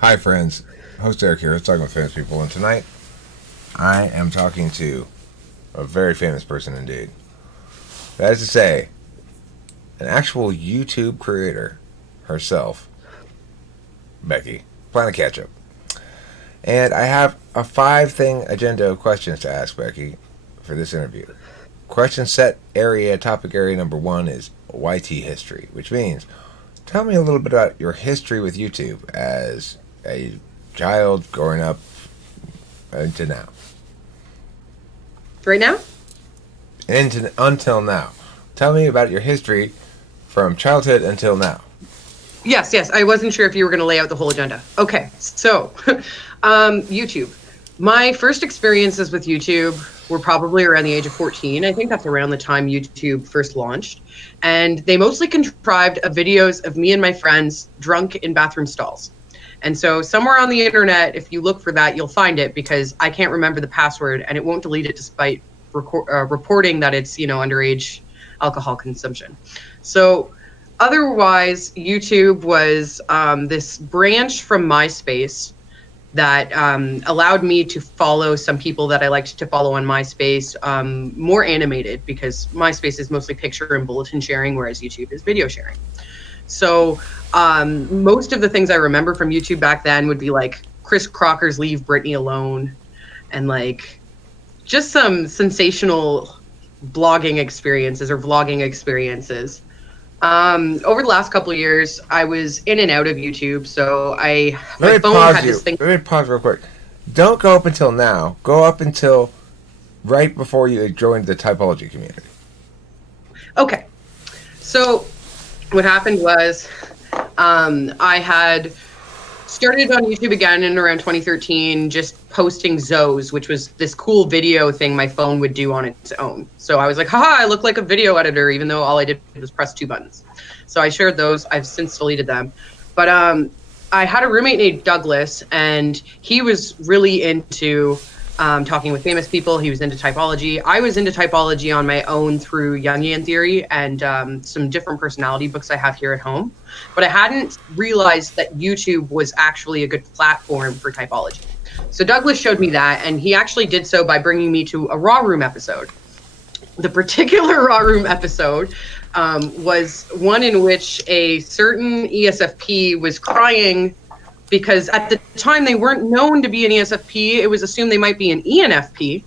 Hi, friends. Host Eric here. Let's talk with famous people. And tonight, I am talking to a very famous person indeed. That is to say, an actual YouTube creator herself, Becky, Planet Ketchup. And I have a 5-thing agenda of questions to ask Becky for this interview. Question set area, topic area number 1 is YT history, which means tell me a little bit about your history with YouTube as a child growing up into now. Right now? Into until now. Tell me about your history from childhood until now. Yes. I wasn't sure if you were going to lay out the whole agenda. Okay, so YouTube. My first experiences with YouTube were probably around the age of 14. I think that's around the time YouTube first launched. And they mostly contrived of videos of me and my friends drunk in bathroom stalls. And so somewhere on the internet, if you look for that, you'll find it because I can't remember the password and it won't delete it despite reporting that it's, underage alcohol consumption. So otherwise, YouTube was this branch from MySpace that allowed me to follow some people that I liked to follow on MySpace, more animated because MySpace is mostly picture and bulletin sharing, whereas YouTube is video sharing. So most of the things I remember from YouTube back then would be like Chris Crocker's Leave Britney Alone and like just some sensational blogging experiences or vlogging experiences. Over the last couple of years, I was in and out of YouTube, so my phone had this thing. Let me pause real quick. Don't go up until now. Go up until right before you joined the typology community. Okay, so what happened was I had started on YouTube again in around 2013, just posting Zoes, which was this cool video thing my phone would do on its own. So I was like, haha, I look like a video editor, even though all I did was press 2 buttons. So I shared those. I've since deleted them. But I had a roommate named Douglas, and he was really into talking with famous people. He was into typology. I was into typology on my own through Jungian theory and some different personality books I have here at home. But I hadn't realized that YouTube was actually a good platform for typology. So Douglas showed me that, and he actually did so by bringing me to a Raw Room episode. The particular Raw Room episode was one in which a certain ESFP was crying because at the time they weren't known to be an ESFP. It was assumed they might be an ENFP.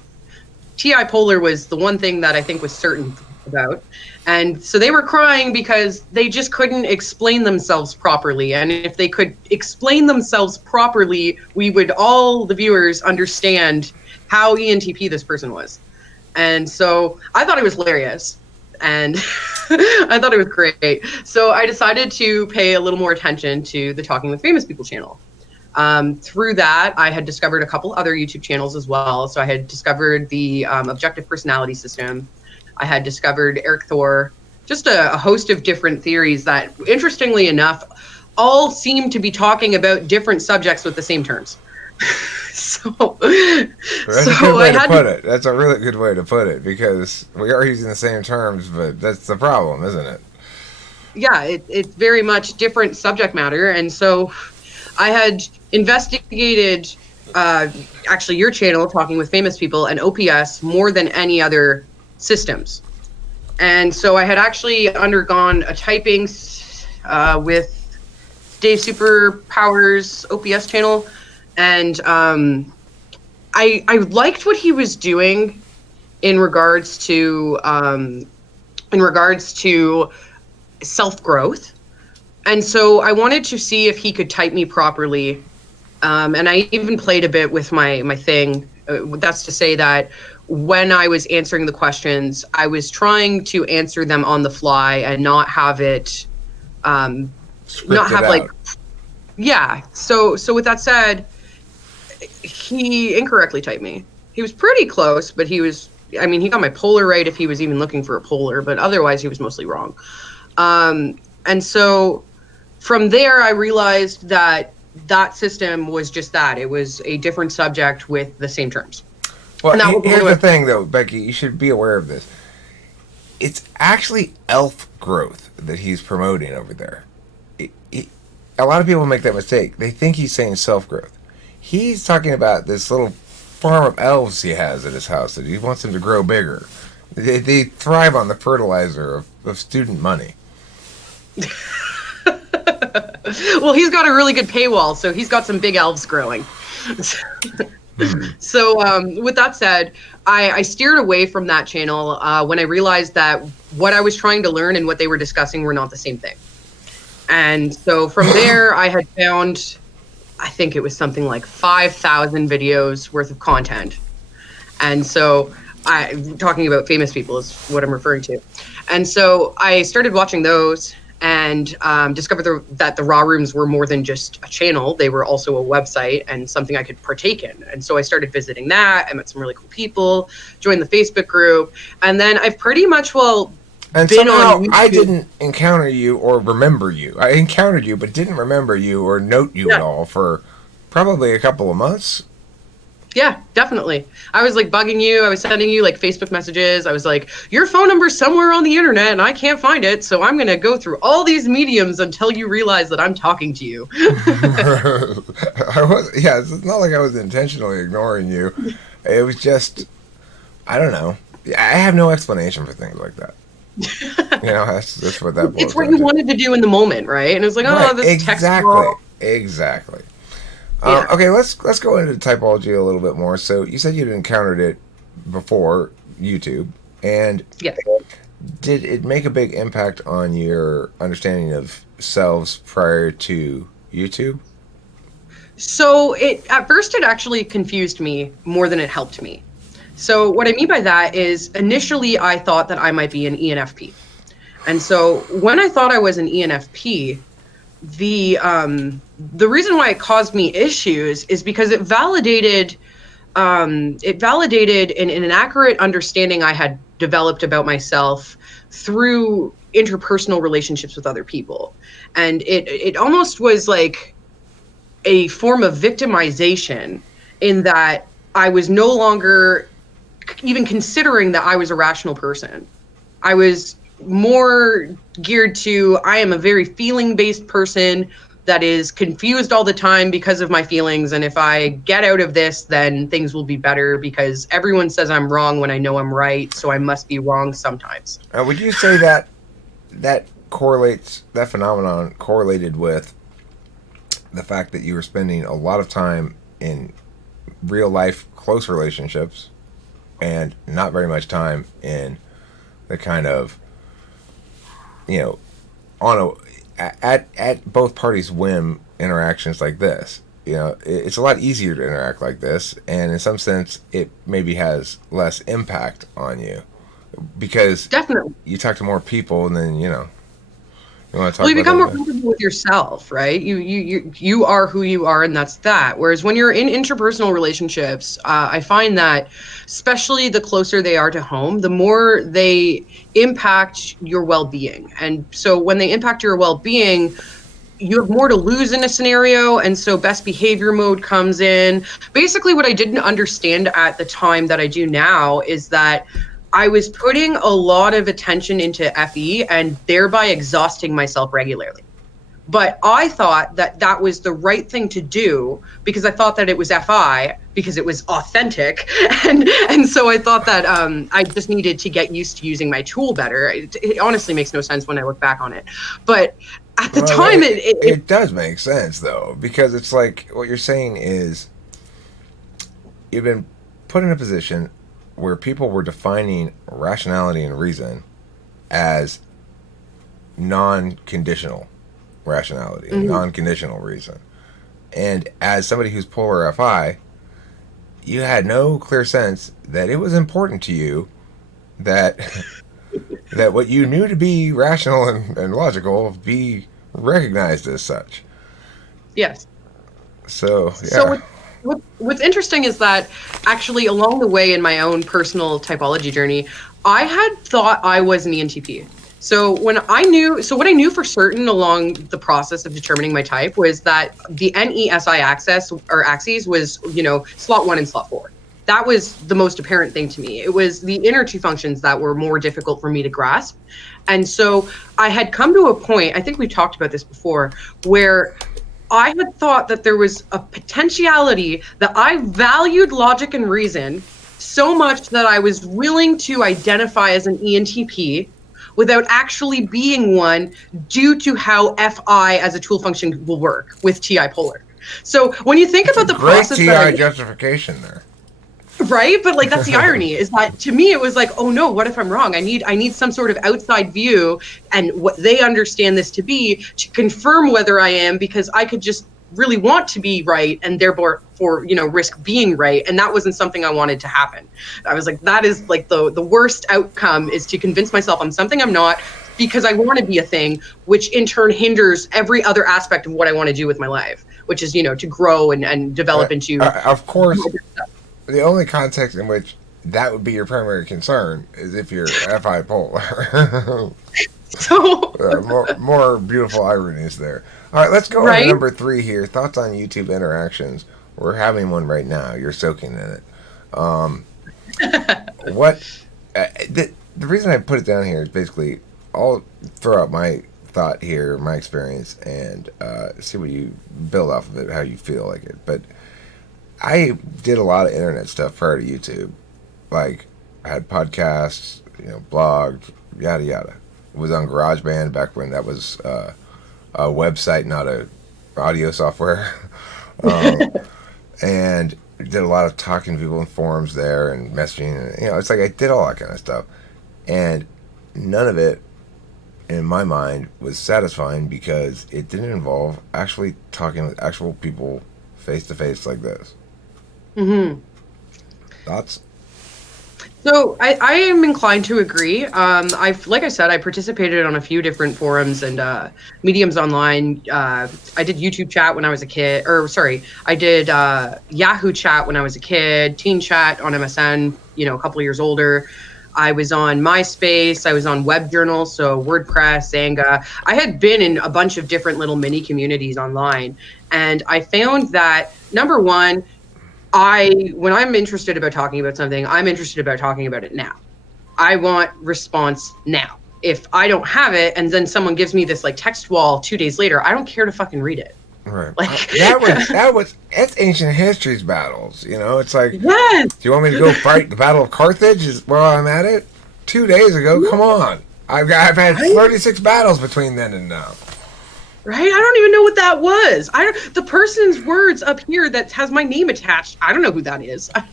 TI polar was the one thing that I think was certain about. And so they were crying because they just couldn't explain themselves properly. And if they could explain themselves properly, we would all, the viewers, understand how ENTP this person was. And so I thought it was hilarious. And I thought it was great. So I decided to pay a little more attention to the Talking with Famous People channel. Through that, I had discovered a couple other YouTube channels as well. So I had discovered the Objective Personality System. I had discovered Eric Thor, just a host of different theories that, interestingly enough, all seem to be talking about different subjects with the same terms. That's a good way to put it. That's a really good way to put it because we are using the same terms, but that's the problem, isn't it? Yeah, it's very much different subject matter. And so I had investigated actually your channel, Talking with Famous People, and OPS more than any other systems. And so I had actually undergone a typing with Dave Superpower's OPS channel. And I liked what he was doing in regards to self-growth. And so I wanted to see if he could type me properly. And I even played a bit with my thing. That's to say that when I was answering the questions, I was trying to answer them on the fly and not have it, yeah. So with that said, he incorrectly typed me. He was pretty close, but he got my polar right if he was even looking for a polar, but otherwise he was mostly wrong. And so from there, I realized that system was just that. It was a different subject with the same terms. Well, here's the thing, though, Becky. You should be aware of this. It's actually elf growth that he's promoting over there. a lot of people make that mistake. They think he's saying self-growth. He's talking about this little farm of elves he has at his house that he wants them to grow bigger. They thrive on the fertilizer of student money. Well, he's got a really good paywall, so he's got some big elves growing. So with that said, I steered away from that channel when I realized that what I was trying to learn and what they were discussing were not the same thing. And so from there, I had found, I think it was something like 5,000 videos worth of content. And so talking about famous people is what I'm referring to. And so I started watching those and discovered that the Raw Rooms were more than just a channel. They were also a website and something I could partake in. And so I started visiting that. I met some really cool people, joined the Facebook group. And then I've pretty much, and somehow I didn't encounter you or remember you. I encountered you, but didn't remember you or note you at all for probably a couple of months. Yeah, definitely. I was like bugging you. I was sending you like Facebook messages. I was like, your phone number's somewhere on the internet and I can't find it. So I'm going to go through all these mediums until you realize that I'm talking to you. It's not like I was intentionally ignoring you. It was just, I don't know. I have no explanation for things like that. That's what that. It's what you wanted to do in the moment, right? And it's like, this text. Exactly. Yeah. Okay, let's go into typology a little bit more. So you said you'd encountered it before YouTube, and yes. Did it make a big impact on your understanding of selves prior to YouTube? So at first it actually confused me more than it helped me. So what I mean by that is initially I thought that I might be an ENFP. And so when I thought I was an ENFP, the reason why it caused me issues is because it validated in an accurate understanding I had developed about myself through interpersonal relationships with other people. And it almost was like a form of victimization in that I was no longer even considering that I was a rational person. I was more geared to, I am a very feeling-based person that is confused all the time because of my feelings. And if I get out of this, then things will be better because everyone says I'm wrong when I know I'm right. So I must be wrong sometimes. Would you say that phenomenon correlated with the fact that you were spending a lot of time in real life close relationships and not very much time in the kind of, at both parties' whim interactions like this? It's a lot easier to interact like this, and in some sense it maybe has less impact on you because definitely you talk to more people, and then you want to talk. Well, you become more comfortable with yourself, right? You are who you are, and that's that. Whereas when you're in interpersonal relationships, I find that, especially the closer they are to home, the more they impact your well-being. And so when they impact your well-being, you have more to lose in a scenario, and so best behavior mode comes in. Basically, what I didn't understand at the time that I do now is that I was putting a lot of attention into FE and thereby exhausting myself regularly. But I thought that that was the right thing to do because I thought that it was FI because it was authentic. And so I thought that I just needed to get used to using my tool better. It honestly makes no sense when I look back on it. But at the time, it does make sense, though, because it's like what you're saying is you've been put in a position where people were defining rationality and reason as non-conditional rationality, non-conditional reason. And as somebody who's polar FI, you had no clear sense that it was important to you that that what you knew to be rational and logical be recognized as such. Yes. So, yeah. So what's interesting is that actually along the way in my own personal typology journey, I had thought I was an ENTP. So what I knew for certain along the process of determining my type was that the NESI axes was, slot 1 and slot 4. That was the most apparent thing to me. It was the inner two functions that were more difficult for me to grasp. And so I had come to a point, I think we've talked about this before, where I had thought that there was a potentiality that I valued logic and reason so much that I was willing to identify as an ENTP without actually being one due to how FI as a tool function will work with TI polar. So when you think It's a about the great process TI justification there. right, but like that's the irony is that to me it was like, oh no, what if I'm wrong? I need some sort of outside view and what they understand this to be to confirm whether I am, because I could just really want to be right and therefore risk being right, and that wasn't something I wanted to happen. I was like, that is like the worst outcome, is to convince myself I'm something I'm not because I want to be a thing, which in turn hinders every other aspect of what I want to do with my life, which is to grow and develop into Of course, the only context in which that would be your primary concern is if you're FI polar. so More beautiful ironies there. All right, let's go on to right. number 3 here. Thoughts on YouTube interactions. We're having one right now. You're soaking in it. What the reason I put it down here is basically I'll throw out my thought here, my experience, and see what you build off of it, how you feel like it. But I did a lot of internet stuff prior to YouTube. Like, I had podcasts, blogged, yada yada. Was on GarageBand back when that was a website, not a audio software. And did a lot of talking to people in forums there and messaging. And, it's like I did all that kind of stuff. And none of it, in my mind, was satisfying because it didn't involve actually talking with actual people face to face like this. Mm-hmm. Thoughts? So I am inclined to agree. Like I said, I participated on a few different forums and mediums online. I did YouTube chat when I was a kid, I did Yahoo chat when I was a kid, teen chat on MSN, a couple of years older. I was on MySpace. I was on WebJournal, so WordPress, Xanga. I had been in a bunch of different little mini communities online, and I found that, number one, when I'm interested about talking about something, I'm interested about talking about it now. I want response now. If I don't have it and then someone gives me this like text wall 2 days later, I don't care to fucking read it. Right. Like It's ancient history's battles. It's like, yes. do you want me to go fight the Battle of Carthage? Is where I'm at it. 2 days ago. Come on. I've had 36 battles between then and now. Right? I don't even know what that was. The person's words up here that has my name attached. I don't know who that is. I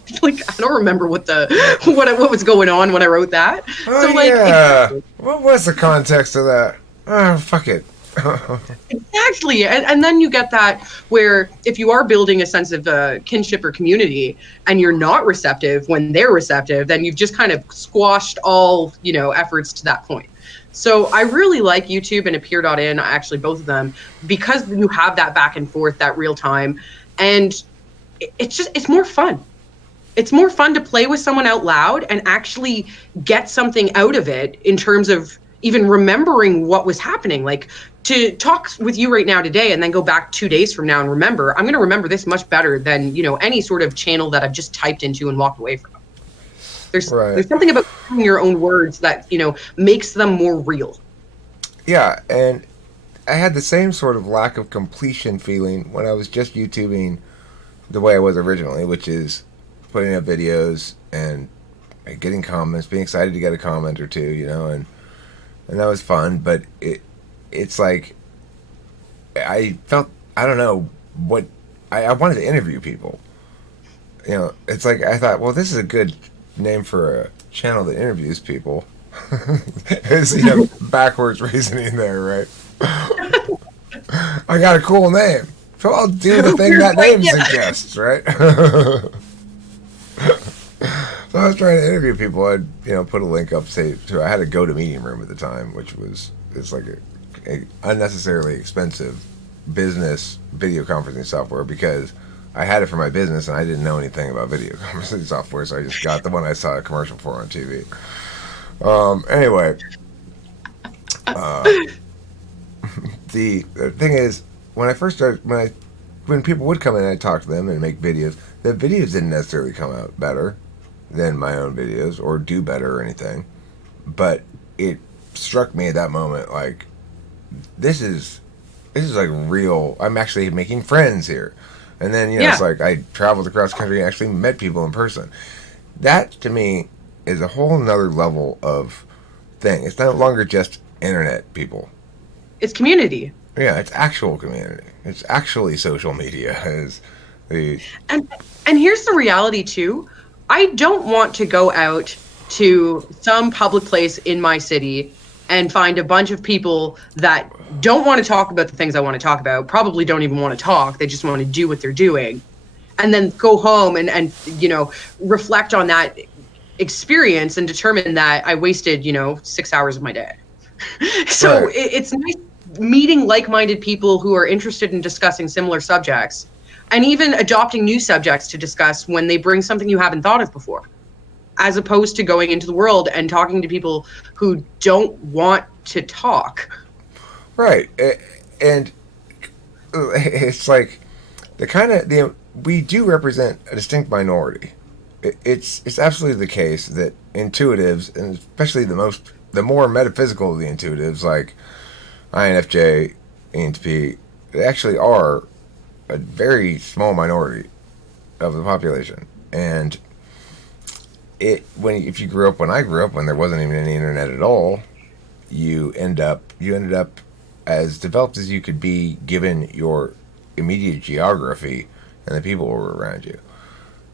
don't remember what was going on when I wrote that. Yeah. What was the context of that? Oh, fuck it. Exactly. And then you get that where if you are building a sense of kinship or community and you're not receptive when they're receptive, then you've just kind of squashed all, efforts to that point. So I really like YouTube and Appear.in, actually both of them, because you have that back and forth, that real time. And it's more fun. It's more fun to play with someone out loud and actually get something out of it in terms of even remembering what was happening. Like, to talk with you right now today and then go back 2 days from now and remember, I'm going to remember this much better than, any sort of channel that I've just typed into and walked away from. There's something about your own words that, makes them more real. Yeah, and I had the same sort of lack of completion feeling when I was just YouTubing the way I was originally, which is putting up videos and getting comments, being excited to get a comment or two, and that was fun. But it's like I felt, I don't know what, I wanted to interview people. It's like I thought, well, this is a good name for a channel that interviews people. It's backwards reasoning there, right? I got a cool name, so I'll do the thing that name suggests, right? So I was trying to interview people. I'd put a link up, say to, I had a GoToMeeting room at the time, which it's like a unnecessarily expensive business video conferencing software because I had it for my business and I didn't know anything about video conferencing software, so I just got the one I saw a commercial for on TV. Anyway, the thing is, when I first started, when people would come in, I'd talk to them and make videos. The videos didn't necessarily come out better than my own videos or do better or anything, but it struck me at that moment like this is this is like real. I'm actually making friends here. And then, you know, it's Yeah. like I traveled across the country and actually met people in person. That to me is a whole nother level of thing. It's no longer just internet people. It's community. Yeah, it's actual community. It's actually social media. Is the And and here's the reality too. I don't want to go out to some public place in my city and find a bunch of people that don't want to talk about the things I want to talk about, probably don't even want to talk. They just want to do what they're doing. And then go home and reflect on that experience and determine that I wasted, 6 hours of my day. So right, it's nice meeting like-minded people who are interested in discussing similar subjects and even adopting new subjects to discuss when they bring something you haven't thought of before, as opposed to going into the world and talking to people who don't want to talk. right, and it's like the kind of the we do represent a distinct minority. It's absolutely the case that intuitives, and especially the more metaphysical of the intuitives, like INFJ, ENTP, they actually are a very small minority of the population. And if you grew up when I grew up, when there wasn't even any internet at all, you ended up as developed as you could be given your immediate geography and the people who were around you.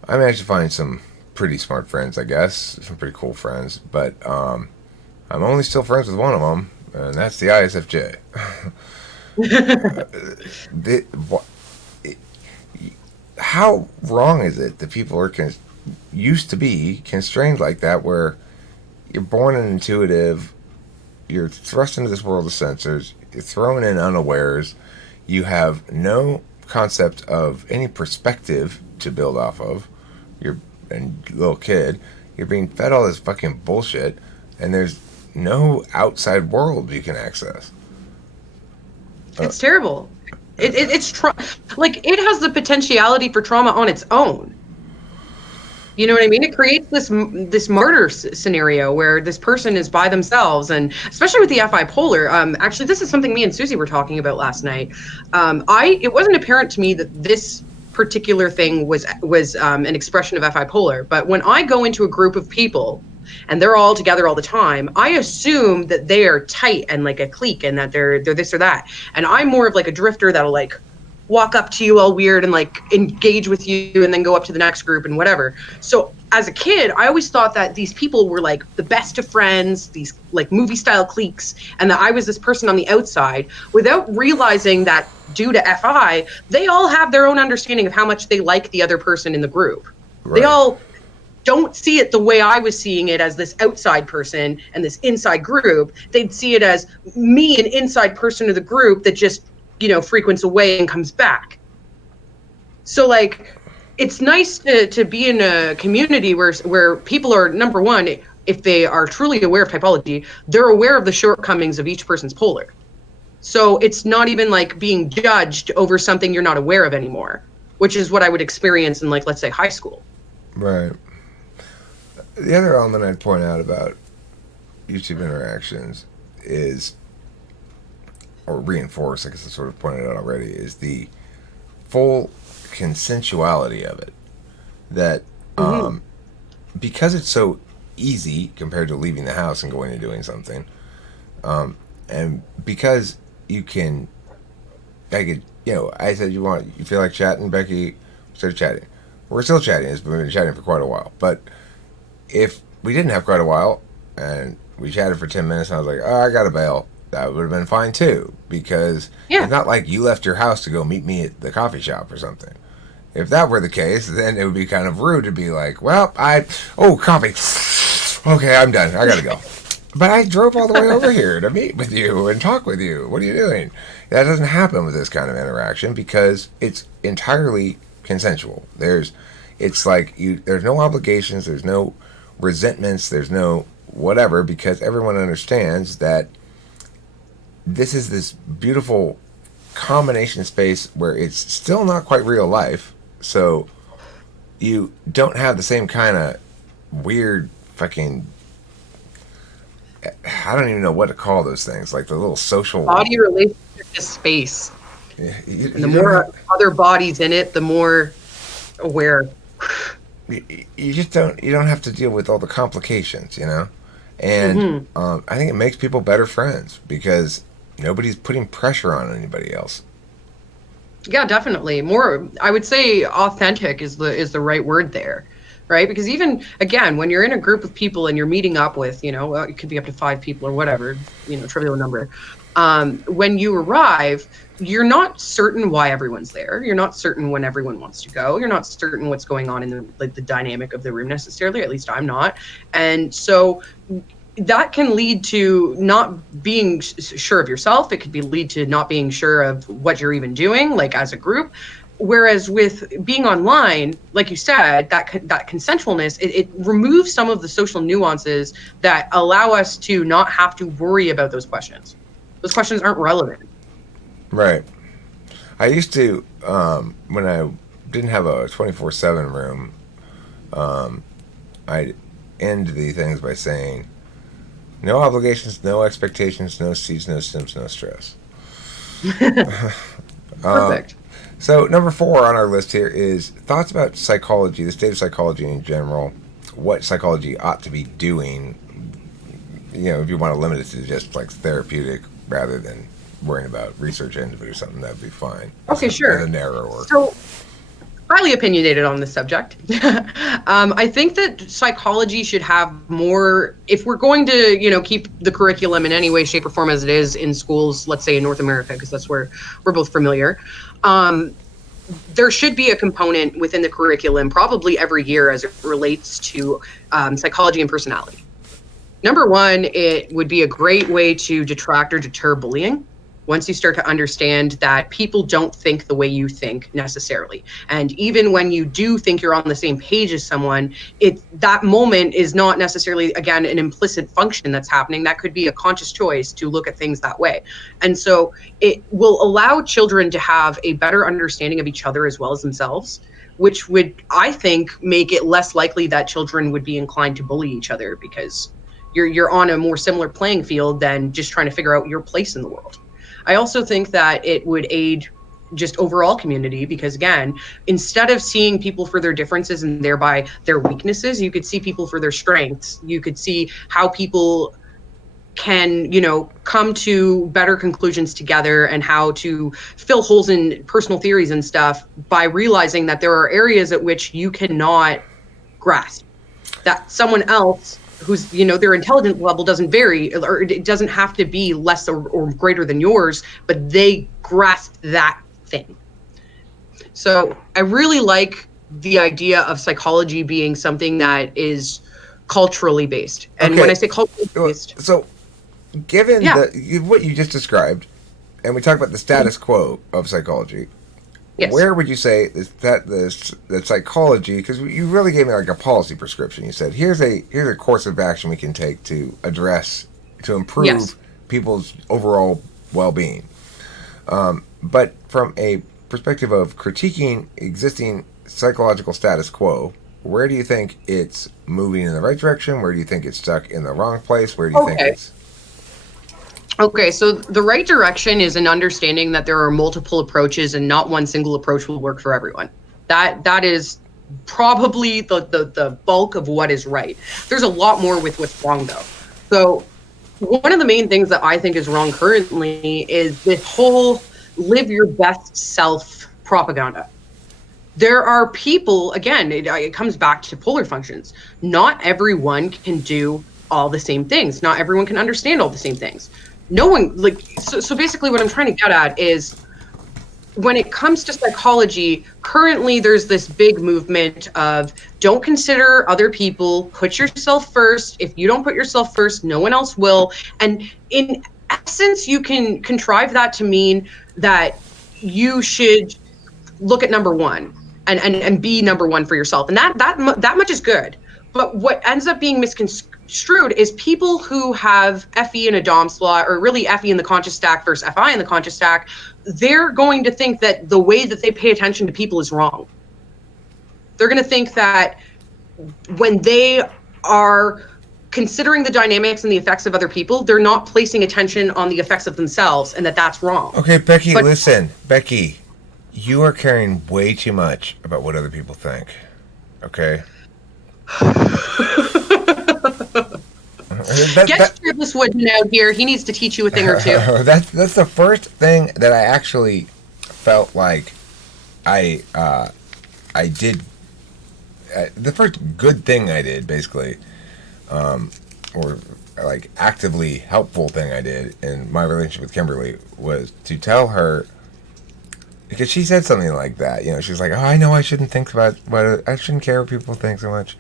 I managed to find some pretty smart friends, I guess, some pretty cool friends, but I'm only still friends with one of them, and that's the ISFJ. the, how wrong is it that people are used to be constrained like that, where you're born an intuitive, you're thrust into this world of sensors, you're thrown in unawares, you have no concept of any perspective to build off of. You're a little kid, you're being fed all this fucking bullshit, and there's no outside world you can access. It's terrible. Like it has the potentiality for trauma on its own. You know what I mean? It creates this martyr scenario where this person is by themselves, and especially with the FI polar. Actually, this is something me and Susie were talking about last night. It wasn't apparent to me that this particular thing was an expression of FI polar, but when I go into a group of people and they're all together all the time, I assume that they are tight and like a clique, and that they're this or that. And I'm more of like a drifter that'll like walk up to you all weird and like engage with you and then go up to the next group and whatever. So as a kid, I always thought that these people were like the best of friends, these like movie style cliques, and that I was this person on the outside, without realizing that due to FI, they all have their own understanding of how much they like the other person in the group. Right. They all don't see it the way I was seeing it, as this outside person and this inside group. They'd see it as me, an inside person of the group that just frequents away and comes back. So like, it's nice to be in a community where people are, number one, if they are truly aware of typology, they're aware of the shortcomings of each person's polar. So it's not even like being judged over something you're not aware of anymore, which is what I would experience in, like, let's say high school. Right. The other element I'd point out about YouTube interactions is, or reinforce, I guess I sort of pointed out already, is the full consensuality of it. That because it's so easy compared to leaving the house and going and doing something, and because you can, I said you feel like chatting, Becky, we started chatting. We're still chatting. We've been chatting for quite a while. But if we didn't have quite a while and we chatted for 10 minutes and I was like, oh, I got to bail, that would have been fine too, because it's not like you left your house to go meet me at the coffee shop or something. If that were the case, then it would be kind of rude to be like, well, coffee. Okay, I'm done. I got to go. But I drove all the way over here to meet with you and talk with you. What are you doing? That doesn't happen with this kind of interaction because it's entirely consensual. It's like there's no obligations, there's no resentments, there's no whatever, because everyone understands that this is this beautiful combination space where it's still not quite real life. So you don't have the same kind of weird fucking, I don't even know what to call those things, like the little social Body relationship this space. You, And the you don't more have, other bodies in it, the more aware. you just don't you don't have to deal with all the complications, you know. And Hmm. I think it makes people better friends because nobody's putting pressure on anybody else. Yeah, definitely. More, I would say authentic is the right word there, right? Because even again, when you're in a group of people and you're meeting up with, it could be up to 5 people or whatever, trivial number. When you arrive, you're not certain why everyone's there. You're not certain when everyone wants to go. You're not certain what's going on in the dynamic of the room necessarily. At least I'm not. And so that can lead to not being sure of yourself. It could be lead to not being sure of what you're even doing, like as a group. Whereas with being online, like you said, that consensualness, it removes some of the social nuances that allow us to not have to worry about those questions. Those questions aren't relevant. Right. I used to when I didn't have a 24/7 room. I'd end the things by saying, "No obligations, no expectations, no seeds, no sims, no stress." Perfect. So number 4 on our list here is thoughts about psychology, the state of psychology in general, what psychology ought to be doing. You know, if you want to limit it to just like therapeutic rather than worrying about research end of it or something, that'd be fine. Okay, As a sure. narrower. So highly opinionated on this subject. I think that psychology should have more, if we're going to, keep the curriculum in any way, shape, or form as it is in schools, let's say in North America, because that's where we're both familiar. Um, there should be a component within the curriculum, probably every year, as it relates to psychology and personality. Number one, it would be a great way to detract or deter bullying. Once you start to understand that people don't think the way you think necessarily. And even when you do think you're on the same page as someone, that moment is not necessarily, again, an implicit function that's happening. That could be a conscious choice to look at things that way. And so it will allow children to have a better understanding of each other as well as themselves, which would, I think, make it less likely that children would be inclined to bully each other because you're on a more similar playing field than just trying to figure out your place in the world. I also think that it would aid just overall community because, again, instead of seeing people for their differences and thereby their weaknesses, you could see people for their strengths. You could see how people can, come to better conclusions together and how to fill holes in personal theories and stuff by realizing that there are areas at which you cannot grasp, that someone else who's, their intelligence level doesn't vary, or it doesn't have to be less or greater than yours, but they grasp that thing. So I really like the idea of psychology being something that is culturally based. And when I Okay, say culturally based, so given yeah. what you just described, and we talk about the status quo of psychology, Yes. where would you say that psychology? Because you really gave me like a policy prescription. You said here's a course of action we can take to address to Yes. improve people's overall well-being. But from a perspective of critiquing existing psychological status quo, where do you think it's moving in the right direction? Where do you think it's stuck in the wrong place? Where do you think Okay. it's Okay, so the right direction is an understanding that there are multiple approaches and not one single approach will work for everyone. That is probably the bulk of what is right. There's a lot more with what's wrong though. So one of the main things that I think is wrong currently is this whole live your best self propaganda. There are people, again, it comes back to polar functions. Not everyone can do all the same things. Not everyone can understand all the same things. No one, like, so basically what I'm trying to get at is when it comes to psychology, currently there's this big movement of don't consider other people, put yourself first. If you don't put yourself first, no one else will. And in essence, you can contrive that to mean that you should look at number one and be number one for yourself, and that much is good. But what ends up being misconstrued is people who have FE in a dom slot, or really FE in the conscious stack versus FI in the conscious stack, they're going to think that the way that they pay attention to people is wrong. They're going to think that when they are considering the dynamics and the effects of other people, they're not placing attention on the effects of themselves, and that's wrong. Okay, Becky, But listen. Becky, you are caring way too much about what other people think. Okay? get Stripless Woodman out here. He needs to teach you a thing or two. That's the first thing that I actually felt like I did. The first good thing I did, basically, or like actively helpful thing I did in my relationship with Kimberly, was to tell her, because she said something like that. You know, she's like, "Oh, I know I shouldn't think about what I shouldn't care what people think so much,"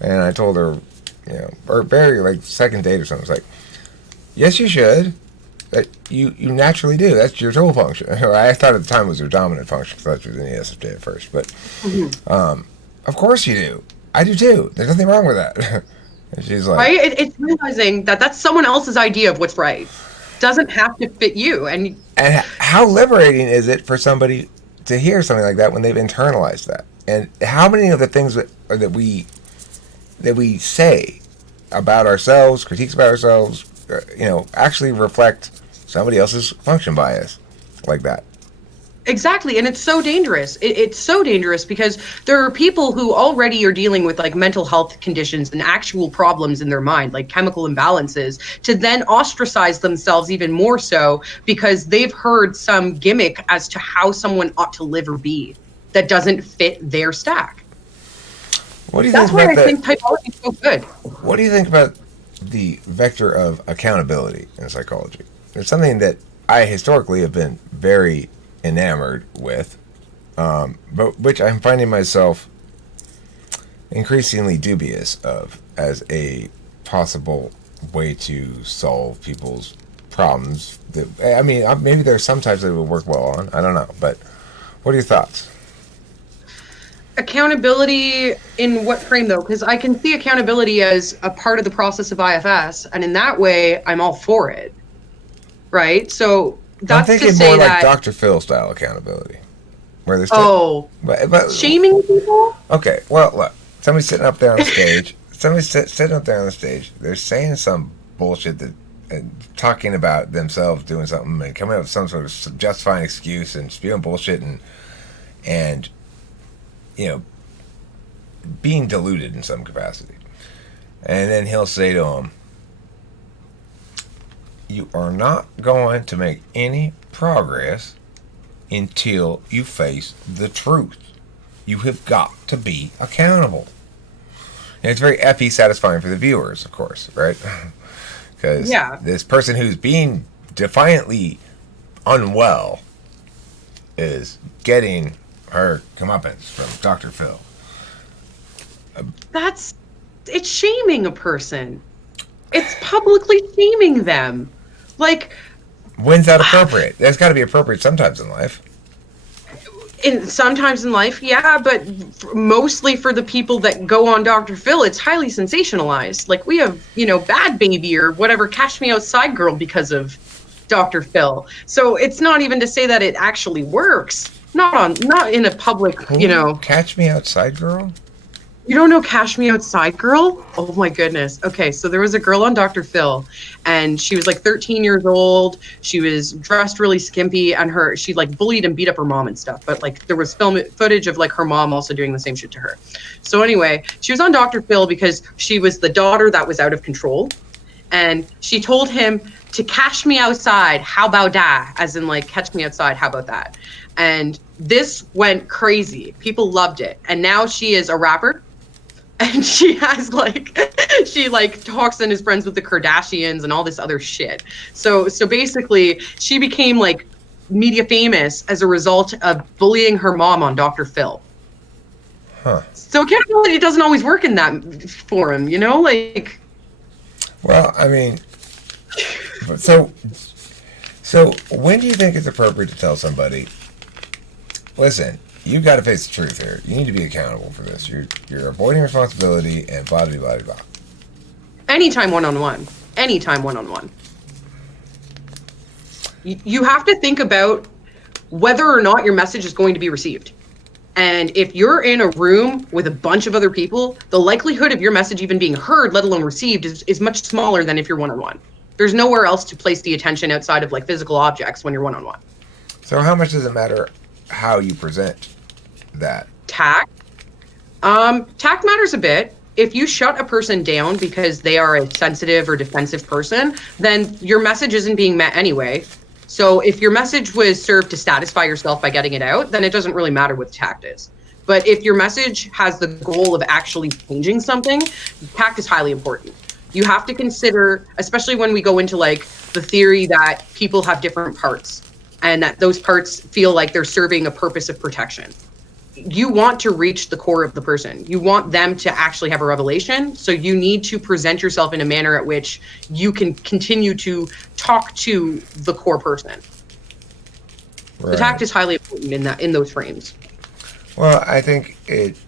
and I told her, you know, or very like second date or something. It's like, yes, you should. That you naturally do. That's your tool function. I thought at the time it was your dominant function because that's what was in the ESFJ at first. But of course you do. I do too. There's nothing wrong with that. And she's like, right? It's realizing that that's someone else's idea of what's right. Doesn't have to fit you. And how liberating is it for somebody to hear something like that when they've internalized that? And how many of the things that we say about ourselves, critiques about ourselves, you know, actually reflect somebody else's function bias like that. Exactly, and it's so dangerous. It's so dangerous because there are people who already are dealing with like mental health conditions and actual problems in their mind, like chemical imbalances, to then ostracize themselves even more so because they've heard some gimmick as to how someone ought to live or be that doesn't fit their stack. What do you That's think why about I think typology is so good. What do you think about the vector of accountability in psychology? It's something that I historically have been very enamored with, but which I'm finding myself increasingly dubious of as a possible way to solve people's problems. I mean, maybe there's some types that it would work well on. I don't know, but what are your thoughts? Accountability in what frame though? Because I can see accountability as a part of the process of IFS, and in that way, I'm all for it. Right? So that's I'm to thinking say more that. like Dr. Phil style accountability, where there's But shaming people. Okay, well, look, somebody's sitting up there on the stage. Somebody's sitting up there on the stage. They're saying some bullshit that, talking about themselves doing something and coming up with some sort of justifying excuse and spewing bullshit and you know, being deluded in some capacity. And then he'll say to him, "You are not going to make any progress until you face the truth. You have got to be accountable." And it's very FE satisfying for the viewers, of course, right? Because this person who's being defiantly unwell is getting her comeuppance from Dr. Phil. It's shaming a person. It's publicly shaming them. Like, when's that appropriate? That's got to be appropriate sometimes in life. Sometimes in life, yeah, but mostly for the people that go on Dr. Phil, it's highly sensationalized. Like, we have, Bad Baby or whatever, Cash Me Outside Girl because of Dr. Phil. So it's not even to say that it actually works. Not in a public, Catch Me Outside Girl? You don't know Cash Me Outside Girl? Oh my goodness. Okay, so there was a girl on Dr. Phil, and she was like 13 years old. She was dressed really skimpy, and she like bullied and beat up her mom and stuff. But like there was footage of like her mom also doing the same shit to her. So anyway, she was on Dr. Phil because she was the daughter that was out of control, and she told him to cash me outside. How about that? As in like catch me outside. How about that? And this went crazy. People loved it, and now she is a rapper. And she has she talks and is friends with the Kardashians and all this other shit. So basically she became like media famous as a result of bullying her mom on Dr. Phil. Huh. So accountability doesn't always work in that forum, like. Well, I mean, so when do you think it's appropriate to tell somebody, listen, you've got to face the truth here. You need to be accountable for this. You're avoiding responsibility and blah, blah, blah, blah. Anytime one-on-one. You have to think about whether or not your message is going to be received. And if you're in a room with a bunch of other people, the likelihood of your message even being heard, let alone received, is much smaller than if you're one-on-one. There's nowhere else to place the attention outside of like physical objects when you're one-on-one. So how much does it matter how you present that? Tact. Tact matters a bit. If you shut a person down because they are a sensitive or defensive person, then your message isn't being met anyway. So if your message was served to satisfy yourself by getting it out, then it doesn't really matter what the tact is. But if your message has the goal of actually changing something, tact is highly important. You have to consider, especially when we go into like the theory that people have different parts and that those parts feel like they're serving a purpose of protection. You want to reach the core of the person. You want them to actually have a revelation. So you need to present yourself in a manner at which you can continue to talk to the core person. Right. The tact is highly important in those frames. Well, I think it's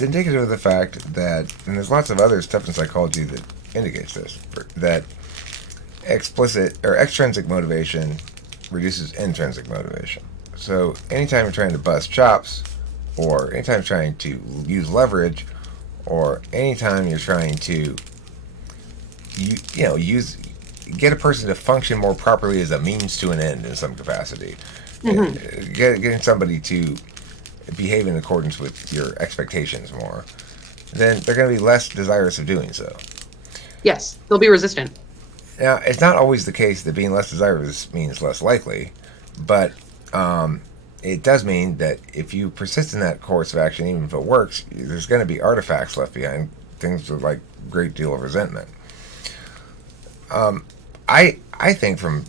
indicative of the fact that, and there's lots of other stuff in psychology that indicates this, that explicit or extrinsic motivation reduces intrinsic motivation. So anytime you're trying to bust chops, or anytime you're trying to use leverage, or anytime you're trying to get a person to function more properly as a means to an end in some capacity, getting somebody to behave in accordance with your expectations more, then they're going to be less desirous of doing so. Yes, they'll be resistant. Now, it's not always the case that being less desirous means less likely, but it does mean that if you persist in that course of action, even if it works, there's going to be artifacts left behind, things with like great deal of resentment. I think from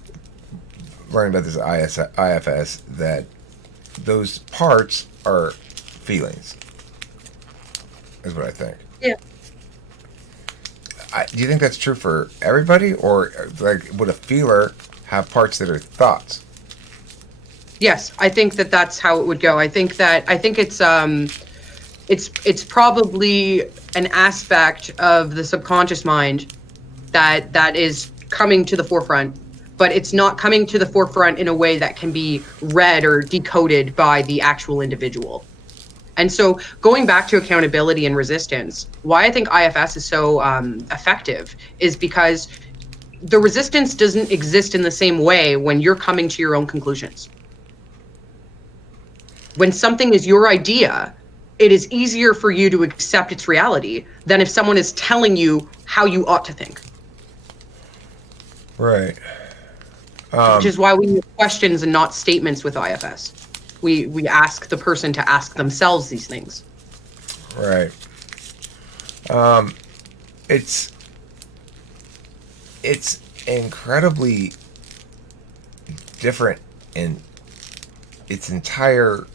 learning about this IFS that those parts are feelings, is what I think. Yeah. Do you think that's true for everybody, or like would a feeler have parts that are thoughts? Yes, I think that's how it would go. I think it's probably an aspect of the subconscious mind that is coming to the forefront, but it's not coming to the forefront in a way that can be read or decoded by the actual individual. And so going back to accountability and resistance, why I think IFS is so effective is because the resistance doesn't exist in the same way when you're coming to your own conclusions. When something is your idea, it is easier for you to accept its reality than if someone is telling you how you ought to think. Right. Which is why we use questions and not statements with IFS. We ask the person to ask themselves these things. Right. It's incredibly different in its entire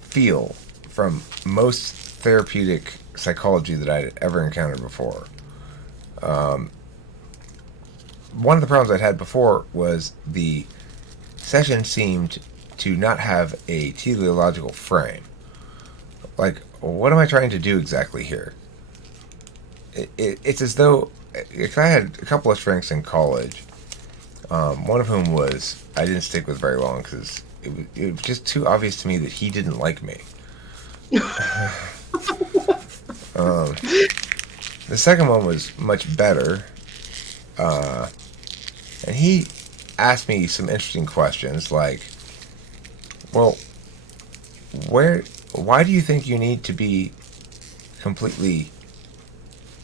feel from most therapeutic psychology that I'd ever encountered before. One of the problems I'd had before was the session seemed to not have a teleological frame. Like, what am I trying to do exactly here? It's as though I had a couple of strengths in college. One of whom was I didn't stick with very long because it was just too obvious to me that he didn't like me. The second one was much better, and he asked me some interesting questions like, well, why do you think you need to be completely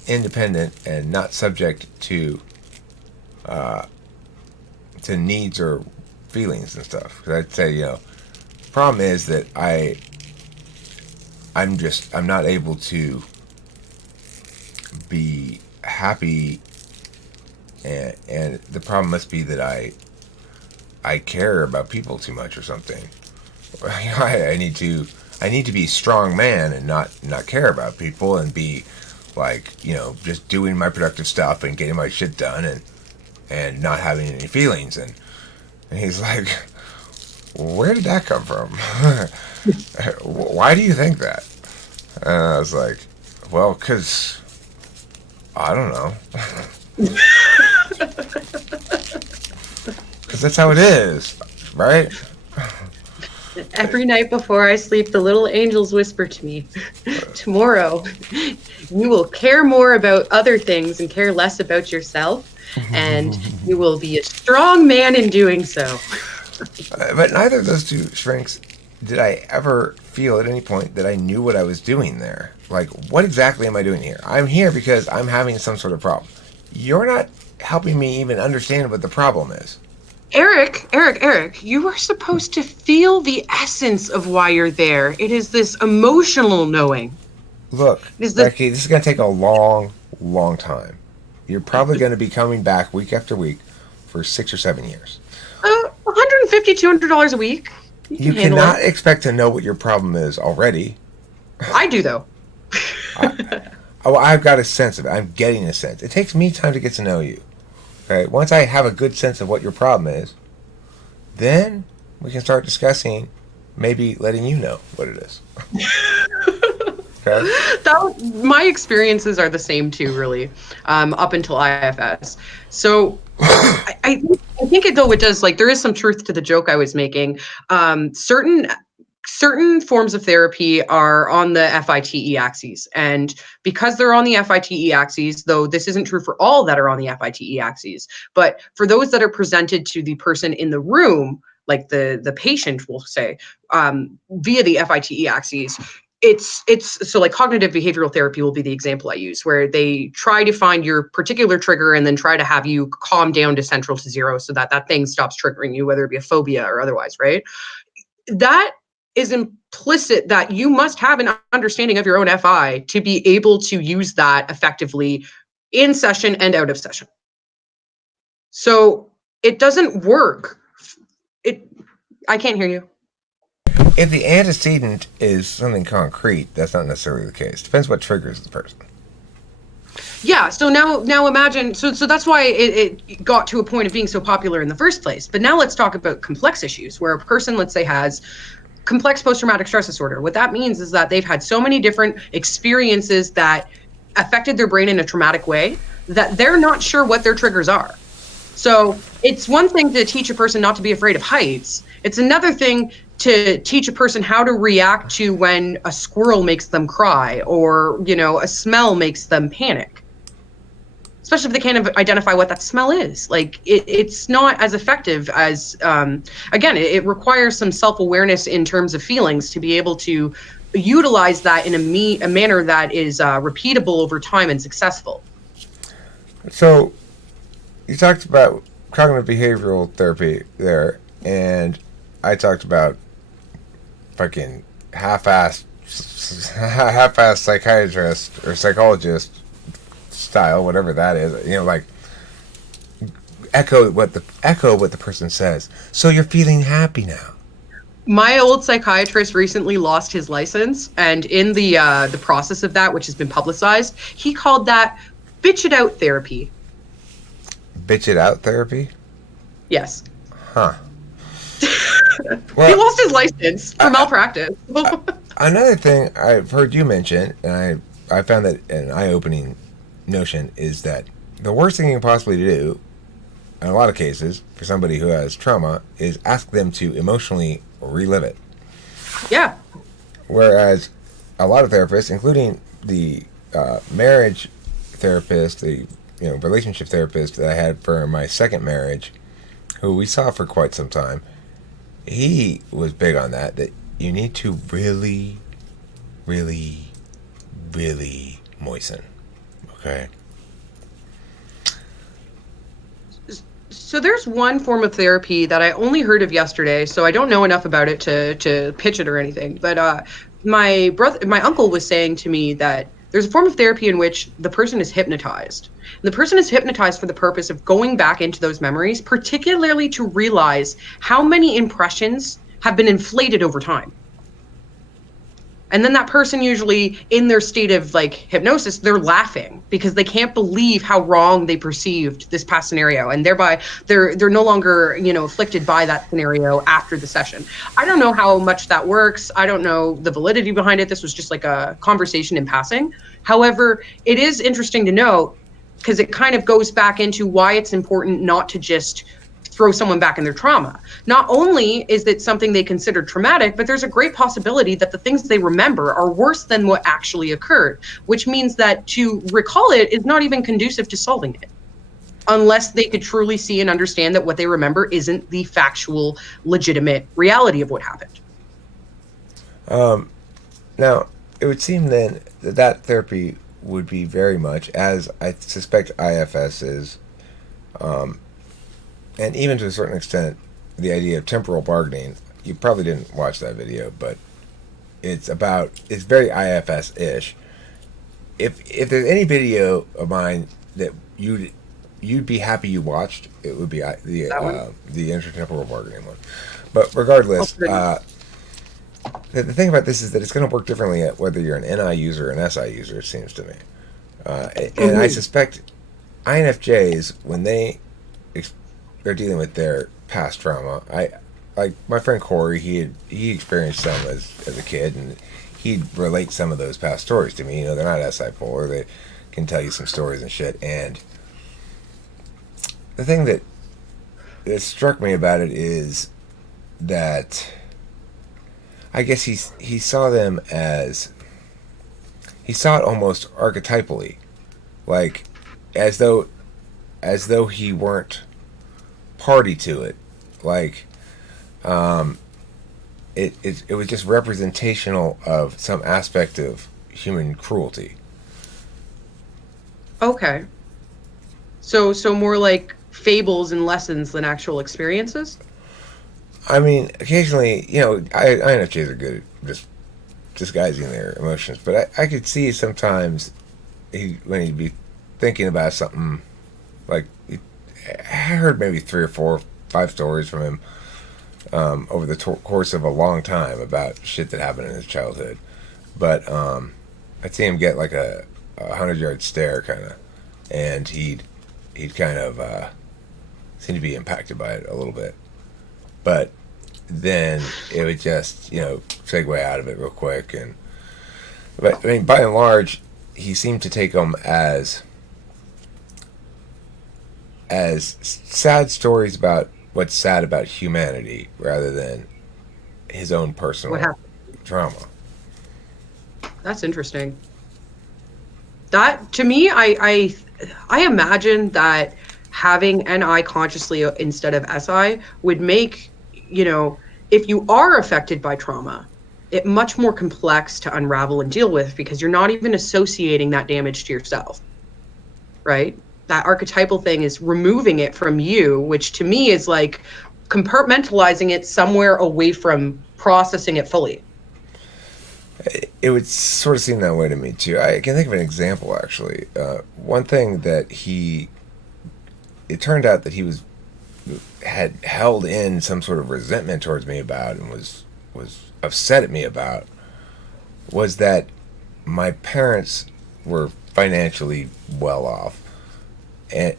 independent and not subject to needs or feelings and stuff? Because I'd say, the problem is that I'm not able to be happy, and the problem must be that I care about people too much or something. I need to be a strong man and not care about people and be like, just doing my productive stuff and getting my shit done and not having any feelings. And he's like, where did that come from? Why do you think that? And I was like, well, because I don't know. Because that's how it is, right? Every night before I sleep, the little angels whisper to me, tomorrow you will care more about other things and care less about yourself, and you will be a strong man in doing so. But neither of those two shrinks did I ever feel at any point that I knew what I was doing there. Like, what exactly am I doing here? I'm here because I'm having some sort of problem. You're not helping me even understand what the problem is. Eric, you are supposed to feel the essence of why you're there. It is this emotional knowing. Look, It is Becky, this is going to take a long, long time. You're probably going to be coming back week after week for 6 or 7 years. $150, $200 a week. You cannot expect to know what your problem is already. I do, though. I've got a sense of it. I'm getting a sense. It takes me time to get to know you. Okay? Once I have a good sense of what your problem is, then we can start discussing maybe letting you know what it is. Okay? My experiences are the same too, really, up until IFS. So I think it though it does, like, there is some truth to the joke I was making. Certain forms of therapy are on the FITE axes, and because they're on the FITE axes, though this isn't true for all that are on the FITE axes, but for those that are presented to the person in the room, like the patient will say, via the FITE axes, it's so like cognitive behavioral therapy will be the example I use, where they try to find your particular trigger and then try to have you calm down to central to zero so that that thing stops triggering you, whether it be a phobia or otherwise, right? That is implicit that you must have an understanding of your own FI to be able to use that effectively in session and out of session. So it doesn't work. I can't hear you. If the antecedent is something concrete, that's not necessarily the case. Depends what triggers the person. Yeah, so now imagine, so that's why it got to a point of being so popular in the first place. But now let's talk about complex issues where a person, let's say, has complex post-traumatic stress disorder. What that means is that they've had so many different experiences that affected their brain in a traumatic way that they're not sure what their triggers are. So it's one thing to teach a person not to be afraid of heights. It's another thing to teach a person how to react to when a squirrel makes them cry or, a smell makes them panic. Especially if they can't identify what that smell is. Like, it's not as effective as, again, it requires some self-awareness in terms of feelings to be able to utilize that in a manner that is repeatable over time and successful. So, you talked about cognitive behavioral therapy there, and I talked about fucking half-assed psychiatrist or psychologist style, whatever that is, like echo what the person says. So you're feeling happy now. My old psychiatrist recently lost his license, and in the process of that, which has been publicized, he called that bitch it out therapy. Bitch it out therapy? Yes. Huh. Well, he lost his license for malpractice. Another thing I've heard you mention, and I found that an eye-opening notion, is that the worst thing you can possibly do, in a lot of cases, for somebody who has trauma, is ask them to emotionally relive it. Yeah. Whereas a lot of therapists, including the marriage therapist, the relationship therapist that I had for my second marriage, who we saw for quite some time, he was big on that you need to really, really, really moisten. Okay. So there's one form of therapy that I only heard of yesterday, so I don't know enough about it to pitch it or anything. But my uncle was saying to me that there's a form of therapy in which the person is hypnotized. And the person is hypnotized for the purpose of going back into those memories, particularly to realize how many impressions have been inflated over time. And then that person, usually in their state of like hypnosis, they're laughing because they can't believe how wrong they perceived this past scenario, and thereby they're no longer afflicted by that scenario after the session. I don't know how much that works. I don't know the validity behind it. This was just like a conversation in passing. However, it is interesting to note because it kind of goes back into why it's important not to just throw someone back in their trauma. Not only is it something they consider traumatic, but there's a great possibility that the things they remember are worse than what actually occurred, which means that to recall it is not even conducive to solving it, unless they could truly see and understand that what they remember isn't the factual, legitimate reality of what happened. Now, it would seem then that that therapy would be very much, as I suspect IFS is, and even to a certain extent, the idea of temporal bargaining. You probably didn't watch that video, but it's very IFS-ish. If there's any video of mine that you'd be happy you watched, it would be the intertemporal bargaining one. But regardless, the thing about this is that it's going to work differently at whether you're an NI user or an SI user, it seems to me. And I suspect INFJs, when they're dealing with their past trauma, like my friend Corey, he experienced some as a kid, and he'd relate some of those past stories to me. You know, they're not SI polar, they can tell you some stories and shit. And the thing that struck me about it is that I guess he saw them as, he saw it almost archetypally, like as though he weren't party to it, like it was just representational of some aspect of human cruelty. Okay. So more like fables and lessons than actual experiences? I mean, occasionally, you know, INFJs are good at just disguising their emotions, but I could see sometimes when he'd be thinking about something, like, I heard maybe 3 or 4, 5 stories from him over the course of a long time about shit that happened in his childhood. But I'd see him get like a 100-yard stare, kind of, and he'd kind of seem to be impacted by it a little bit. But then it would just, you know, segue out of it real quick. But I mean, by and large, he seemed to take them as sad stories about what's sad about humanity, rather than his own personal trauma. That's interesting. That, to me, I imagine that having NI consciously instead of SI would make, you know, if you are affected by trauma, it much more complex to unravel and deal with, because you're not even associating that damage to yourself, right? That archetypal thing is removing it from you, which to me is like compartmentalizing it somewhere away from processing it fully. It would sort of seem that way to me too. I can think of an example, actually. One thing that it turned out that he had held in some sort of resentment towards me about, and was upset at me about, was that my parents were financially well off. And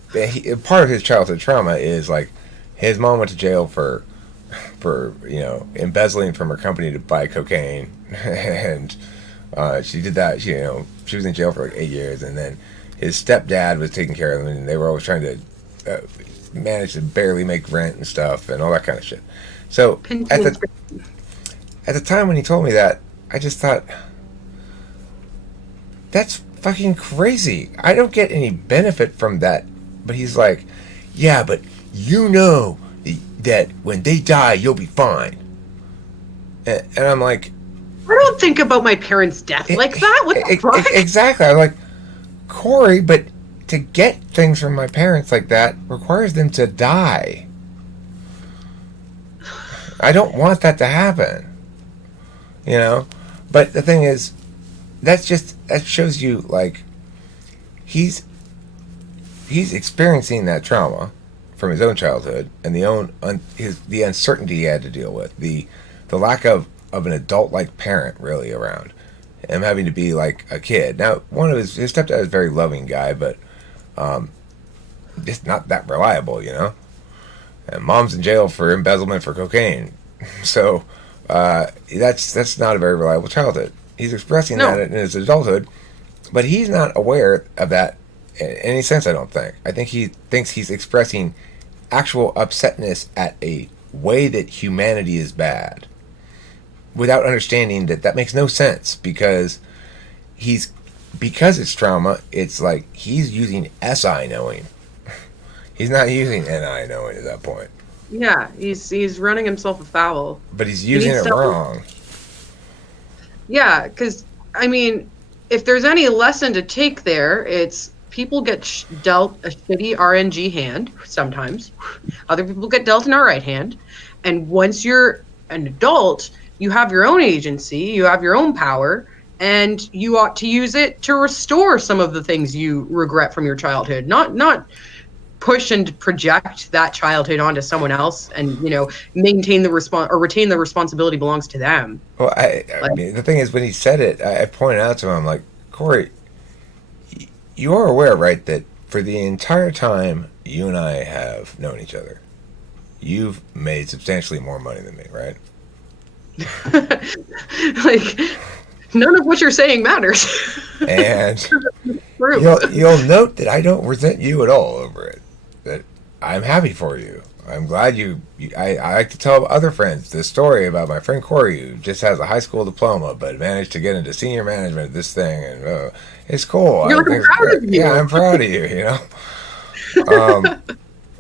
part of his childhood trauma is, like, his mom went to jail for you know, embezzling from her company to buy cocaine, and she did that. You know, she was in jail for like 8 years, and then his stepdad was taking care of them, and they were always trying to manage to barely make rent and stuff, and all that kind of shit. So at the time when he told me that, I just thought, that's fucking crazy. I don't get any benefit from that. But he's like, yeah, but you know that when they die, you'll be fine. And I'm like, I don't think about my parents' death like that. What the fuck? Exactly. I'm like, Corey, but to get things from my parents like that requires them to die. I don't want that to happen. You know? But the thing is, that shows you, like, he's experiencing that trauma from his own childhood, and the uncertainty he had to deal with, the lack of an adult-like parent really around him, having to be like a kid. Now, one of his stepdad is a very loving guy, but just not that reliable, you know. And mom's in jail for embezzlement for cocaine, so that's not a very reliable childhood. He's expressing that in his adulthood, but he's not aware of that in any sense, I don't think. I think he thinks he's expressing actual upsetness at a way that humanity is bad, without understanding that that makes no sense, because it's trauma. It's like he's using SI knowing. He's not using NI knowing at that point. Yeah, he's running himself afoul. But he's using it wrong. Yeah, because, I mean, if there's any lesson to take there, it's people get dealt a shitty RNG hand sometimes. Other people get dealt an alright hand. And once you're an adult, you have your own agency, you have your own power, and you ought to use it to restore some of the things you regret from your childhood. Not push and project that childhood onto someone else and, you know, maintain the retain the responsibility belongs to them. Well, I mean, the thing is, when he said it, I pointed out to him, I'm like, Corey, you are aware, right, that for the entire time you and I have known each other, you've made substantially more money than me, right? Like, none of what you're saying matters. And you'll note that I don't resent you at all over it. That I'm happy for you. I'm glad I like to tell other friends this story about my friend Corey, who just has a high school diploma but managed to get into senior management of this thing, and it's cool. You're like, I'm proud of you. Yeah, I'm proud of you, you know?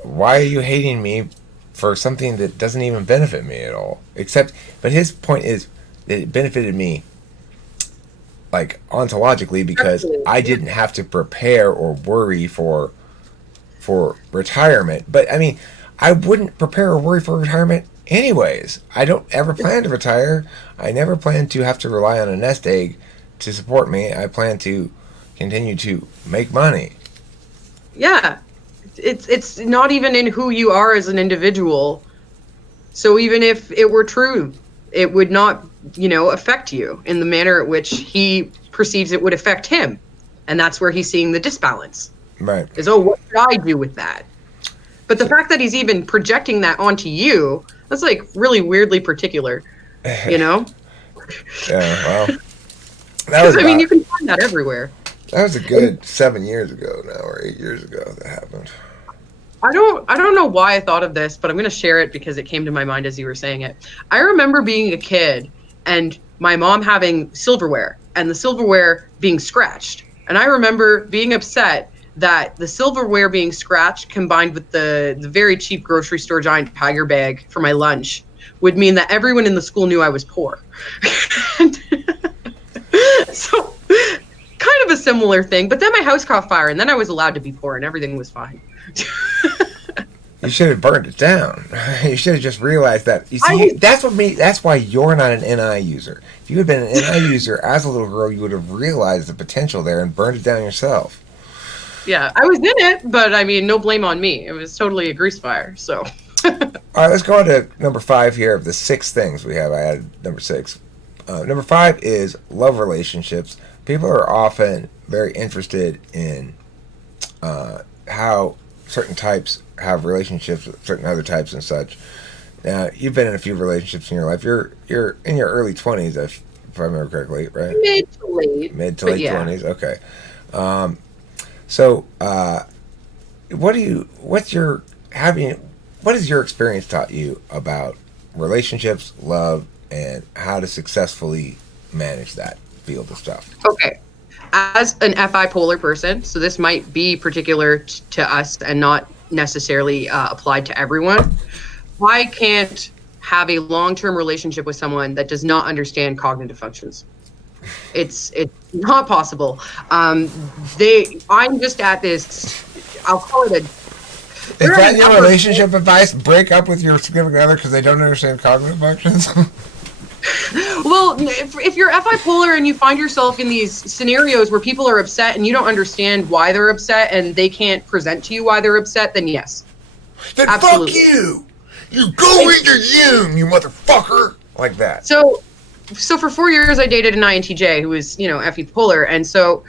Why are you hating me for something that doesn't even benefit me at all? But his point is that it benefited me, like, ontologically, because I didn't have to prepare or worry for retirement. But I mean, I wouldn't prepare or worry for retirement anyways. I don't ever plan to retire. I never plan to have to rely on a nest egg to support me. I plan to continue to make money. Yeah. It's not even in who you are as an individual. So even if it were true, it would not, you know, affect you in the manner at which he perceives it would affect him. And that's where he's seeing the disbalance. Right. Is, oh, what should I do with that? But the fact that he's even projecting that onto you, that's like really weirdly particular, you know? Yeah, well, I mean, you can find that everywhere. That was a good 7 years ago now, or 8 years ago that happened. I don't know why I thought of this, but I'm going to share it because it came to my mind as you were saying it. I remember being a kid and my mom having silverware and the silverware being scratched. And I remember being upset that the silverware being scratched combined with the very cheap grocery store giant Tiger bag for my lunch would mean that everyone in the school knew I was poor. So kind of a similar thing. But then my house caught fire and then I was allowed to be poor and everything was fine. You should have burned it down. You should have just realized that. You see, that's why you're not an NI user. If you had been an NI user as a little girl, you would have realized the potential there and burned it down yourself. Yeah, I was in it, but I mean, no blame on me. It was totally a grease fire, so. All right, let's go on to number 5 here of the 6 things we have. I added number 6. Number 5 is love relationships. People are often very interested in how certain types have relationships with certain other types and such. Now, you've been in a few relationships in your life. You're in your early 20s, if I remember correctly, right? Mid to late. Mid to late 20s, okay. So, what has your experience taught you about relationships, love, and how to successfully manage that field of stuff? Okay. As an FI polar person, so this might be particular to us and not necessarily applied to everyone. I can't have a long-term relationship with someone that does not understand cognitive functions. It's not possible. I'm just at this, I'll call it a... Is that your relationship advice? Break up with your significant other because they don't understand cognitive functions? Well, if you're FI polar and you find yourself in these scenarios where people are upset and you don't understand why they're upset and they can't present to you why they're upset, then yes. Then absolutely. Fuck you! You go read your Jung, you motherfucker! Like that. So for 4 years I dated an INTJ who was, FE polar, and so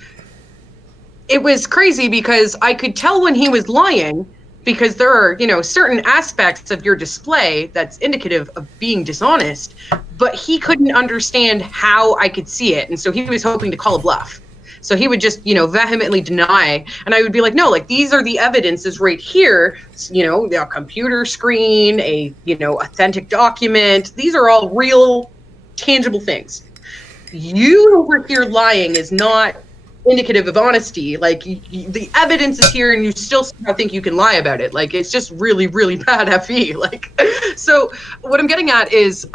it was crazy because I could tell when he was lying because there are, certain aspects of your display that's indicative of being dishonest, but he couldn't understand how I could see it, and so he was hoping to call a bluff. So he would just, vehemently deny. And I would be like, no, like these are the evidences right here, a computer screen, authentic document. These are all real, tangible things. You over here lying is not indicative of honesty. Like the evidence is here and you still think you can lie about it. Like it's just really, really bad FE. Like, so what I'm getting at is,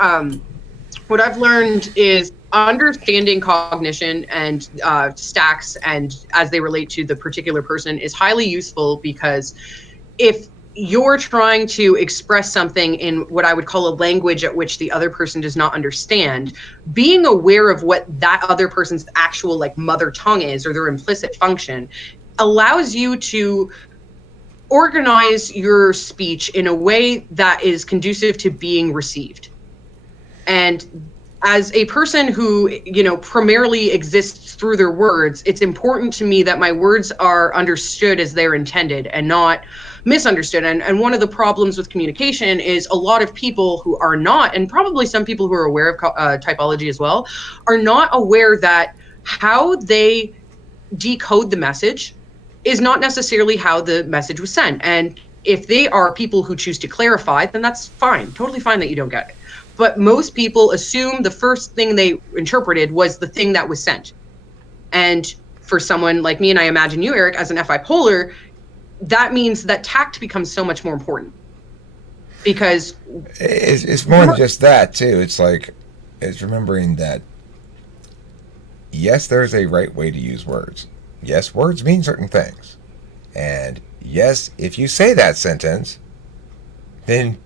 what I've learned is understanding cognition and stacks and as they relate to the particular person is highly useful, because if you're trying to express something in what I would call a language at which the other person does not understand, being aware of what that other person's actual like mother tongue is or their implicit function allows you to organize your speech in a way that is conducive to being received. And as a person who, primarily exists through their words, it's important to me that my words are understood as they're intended and not misunderstood. And one of the problems with communication is a lot of people who are not, and probably some people who are aware of typology as well, are not aware that how they decode the message is not necessarily how the message was sent. And if they are people who choose to clarify, then that's fine, totally fine that you don't get it. But most people assume the first thing they interpreted was the thing that was sent. And for someone like me, and I imagine you, Eric, as an FI polar, that means that tact becomes so much more important. Because it's more than just that too. It's like, it's remembering that yes, there's a right way to use words. Yes, words mean certain things. And yes, if you say that sentence, then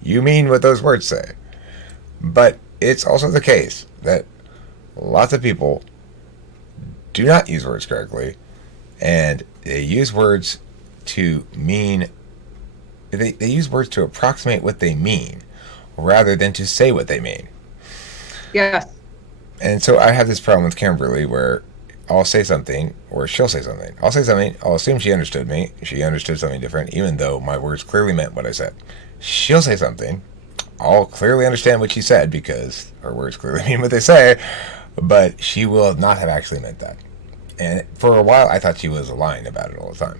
you mean what those words say. But it's also the case that lots of people do not use words correctly, and they use words to mean, they use words to approximate what they mean rather than to say what they mean. Yes. And so I have this problem with Kimberly where I'll say something or she'll say something. I'll say something, I'll assume she understood me. She understood something different, even though my words clearly meant what I said. She'll say something. I'll clearly understand what she said because her words clearly mean what they say, but she will not have actually meant that. And for a while, I thought she was lying about it all the time.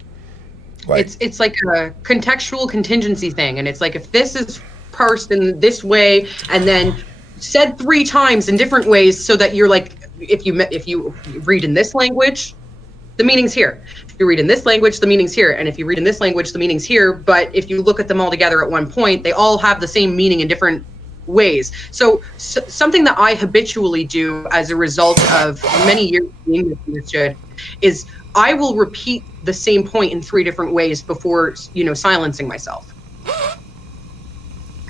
Like, it's like a contextual contingency thing, and it's like if this is parsed in this way and then said 3 times in different ways, so that you're like, if you read in this language, the meaning's here. If you read in this language, the meaning's here. And if you read in this language, the meaning's here. But if you look at them all together at one point, they all have the same meaning in different ways. So something that I habitually do as a result of many years being misunderstood is I will repeat the same point in 3 different ways before, silencing myself.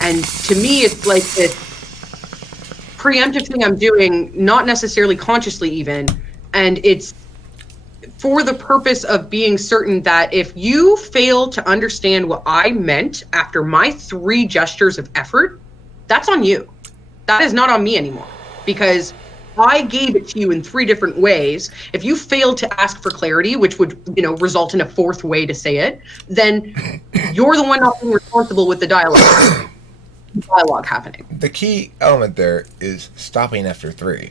And to me, it's like this preemptive thing I'm doing, not necessarily consciously even, and it's for the purpose of being certain that if you fail to understand what I meant after my 3 gestures of effort, that's on you. That is not on me anymore, because I gave it to you in 3 different ways. If you fail to ask for clarity, which would, result in a 4th way to say it, then you're the one not being responsible with the dialogue happening. The key element there is stopping after 3.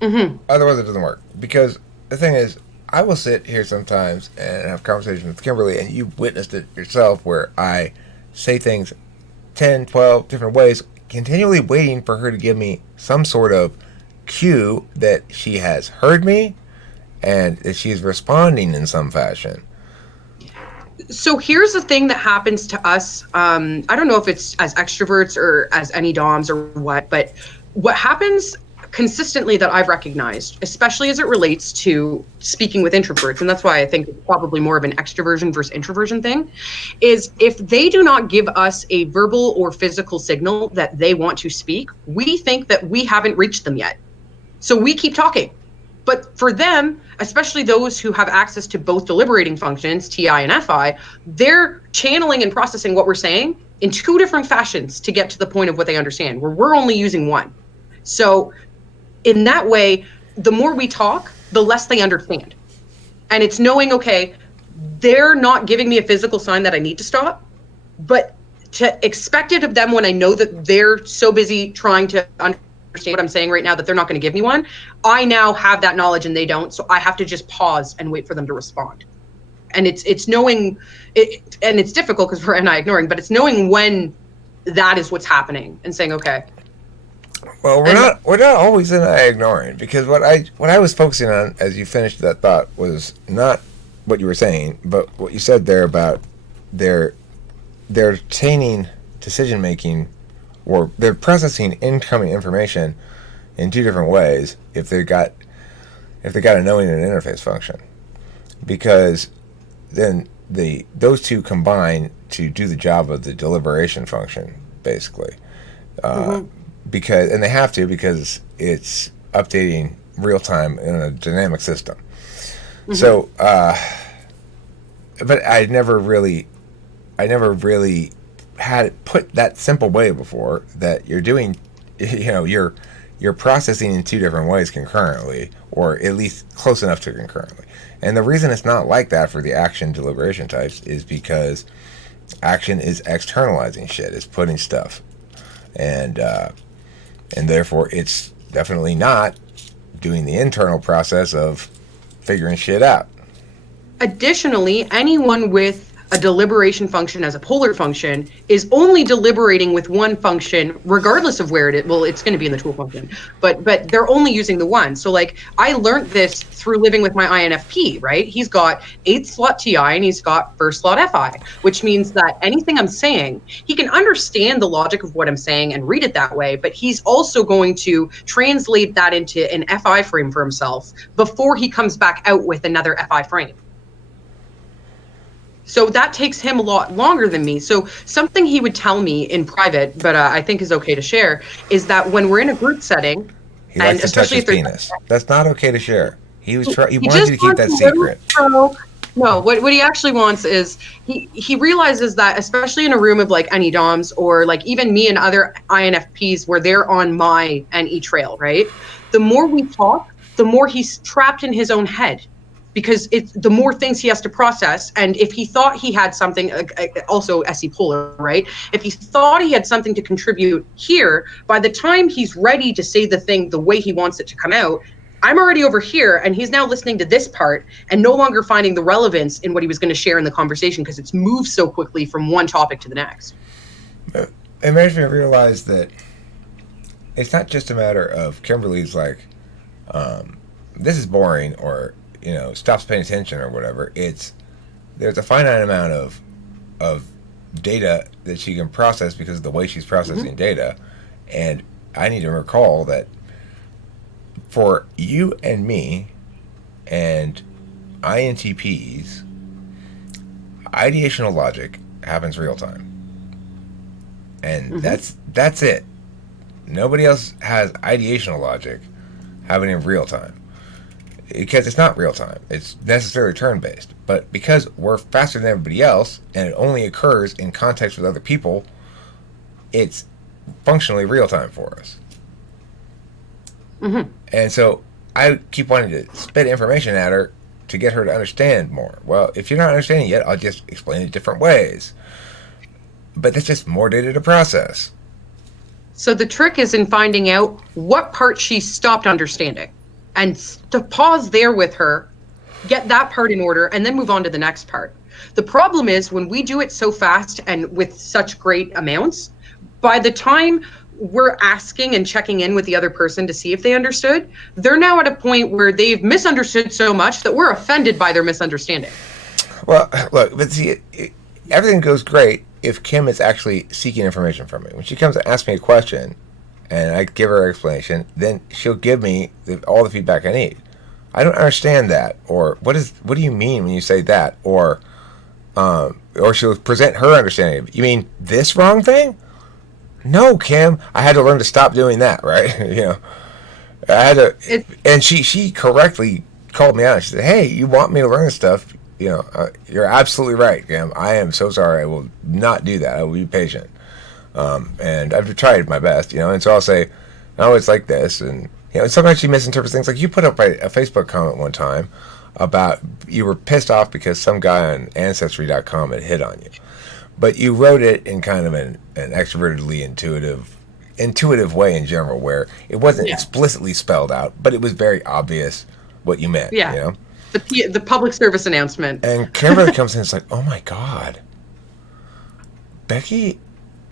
Mm-hmm. Otherwise, it doesn't work. Because the thing is, I will sit here sometimes and have conversations with Kimberly, and you've witnessed it yourself, where I say things 10, 12 different ways, continually waiting for her to give me some sort of cue that she has heard me and that she's responding in some fashion. So here's the thing that happens to us. I don't know if it's as extroverts or as any DOMs or what, but what happens consistently that I've recognized, especially as it relates to speaking with introverts, and that's why I think it's probably more of an extroversion versus introversion thing, is if they do not give us a verbal or physical signal that they want to speak, we think that we haven't reached them yet. So we keep talking. But for them, especially those who have access to both deliberating functions, TI and FI, they're channeling and processing what we're saying in 2 different fashions to get to the point of what they understand, where we're only using one. So in that way, the more we talk, the less they understand. And it's knowing, okay, they're not giving me a physical sign that I need to stop, but to expect it of them when I know that they're so busy trying to understand what I'm saying right now, that they're not going to give me one. I now have that knowledge and they don't. So I have to just pause and wait for them to respond. And it's knowing it, and it's difficult because we're ignoring, but it's knowing when that is what's happening and saying, okay. Well, we're not always in ignoring, because what I was focusing on as you finished that thought was not what you were saying, but what you said there about they're obtaining decision making, or they're processing incoming information in two different ways if they got a knowing and an interface function, because then those two combine to do the job of the deliberation function, basically. Because, and they have to, because it's updating real time in a dynamic system. So, but I never really had it put that simple way before, that you're doing, you're processing in two different ways concurrently, or at least close enough to concurrently. And the reason it's not like that for the action deliberation types is because action is externalizing shit, it's putting stuff, and therefore it's definitely not doing the internal process of figuring shit out. Additionally, anyone with a deliberation function as a polar function is only deliberating with one function, regardless of where it is. Well, it's going to be in the tool function, but they're only using the one. So like, I learned this through living with my INFP, right? He's got 8th slot TI and he's got 1st slot FI, which means that anything I'm saying, he can understand the logic of what I'm saying and read it that way, but he's also going to translate that into an FI frame for himself before he comes back out with another FI frame. So that takes him a lot longer than me. So something he would tell me in private, but I think is okay to share, is that when we're in a group setting, he likes to touch his penis. That's not okay to share. He wanted you to keep that secret. No, what he actually wants is he realizes that, especially in a room of like any DOMs, or like even me and other INFPs where they're on my NE trail, right? The more we talk, the more he's trapped in his own head, because it's the more things he has to process. And if he thought he had something, also SE polar, right? If he thought he had something to contribute here, by the time he's ready to say the thing the way he wants it to come out, I'm already over here, and he's now listening to this part and no longer finding the relevance in what he was going to share in the conversation, because it's moved so quickly from one topic to the next. It makes me realize that it's not just a matter of Kimberly's like, this is boring, or stops paying attention or whatever. There's a finite amount of data that she can process because of the way she's processing data. And I need to recall that for you and me and INTPs, ideational logic happens real time. And that's it. Nobody else has ideational logic happening in real time, because it's not real time. It's necessarily turn-based. But because we're faster than everybody else, and it only occurs in context with other people, it's functionally real time for us. And so I keep wanting to spit information at her to get her to understand more. Well, if you're not understanding yet, I'll just explain it different ways. But that's just more data to process. So the trick is in finding out what part she stopped understanding, and to pause there with her, get that part in order, and then move on to the next part. The problem is when we do it so fast and with such great amounts, by the time we're asking and checking in with the other person to see if they understood, they're now at a point where they've misunderstood so much that we're offended by their misunderstanding. Well, look, but see, everything goes great if Kim is actually seeking information from me. When she comes and asks me a question, and I give her an explanation, then she'll give me all the feedback I need. I don't understand that, or what do you mean when you say that, or she'll present her understanding. You mean this wrong thing? No, Kim, I had to learn to stop doing that, right? I had to, and she correctly called me out. She said, "Hey, you want me to learn this stuff? You're absolutely right, Kim. I am so sorry. I will not do that. I will be patient." And I've tried my best, and so I'll say, "No, it's like this," and sometimes she misinterprets things. Like you put up a Facebook comment one time about you were pissed off because some guy on Ancestry.com had hit on you. But you wrote it in kind of an extrovertedly intuitive intuitive way in general, where it wasn't Yeah. explicitly spelled out, but it was very obvious what you meant. Yeah. You know. The public service announcement. And Kimberly comes in, it's like, oh my god, Becky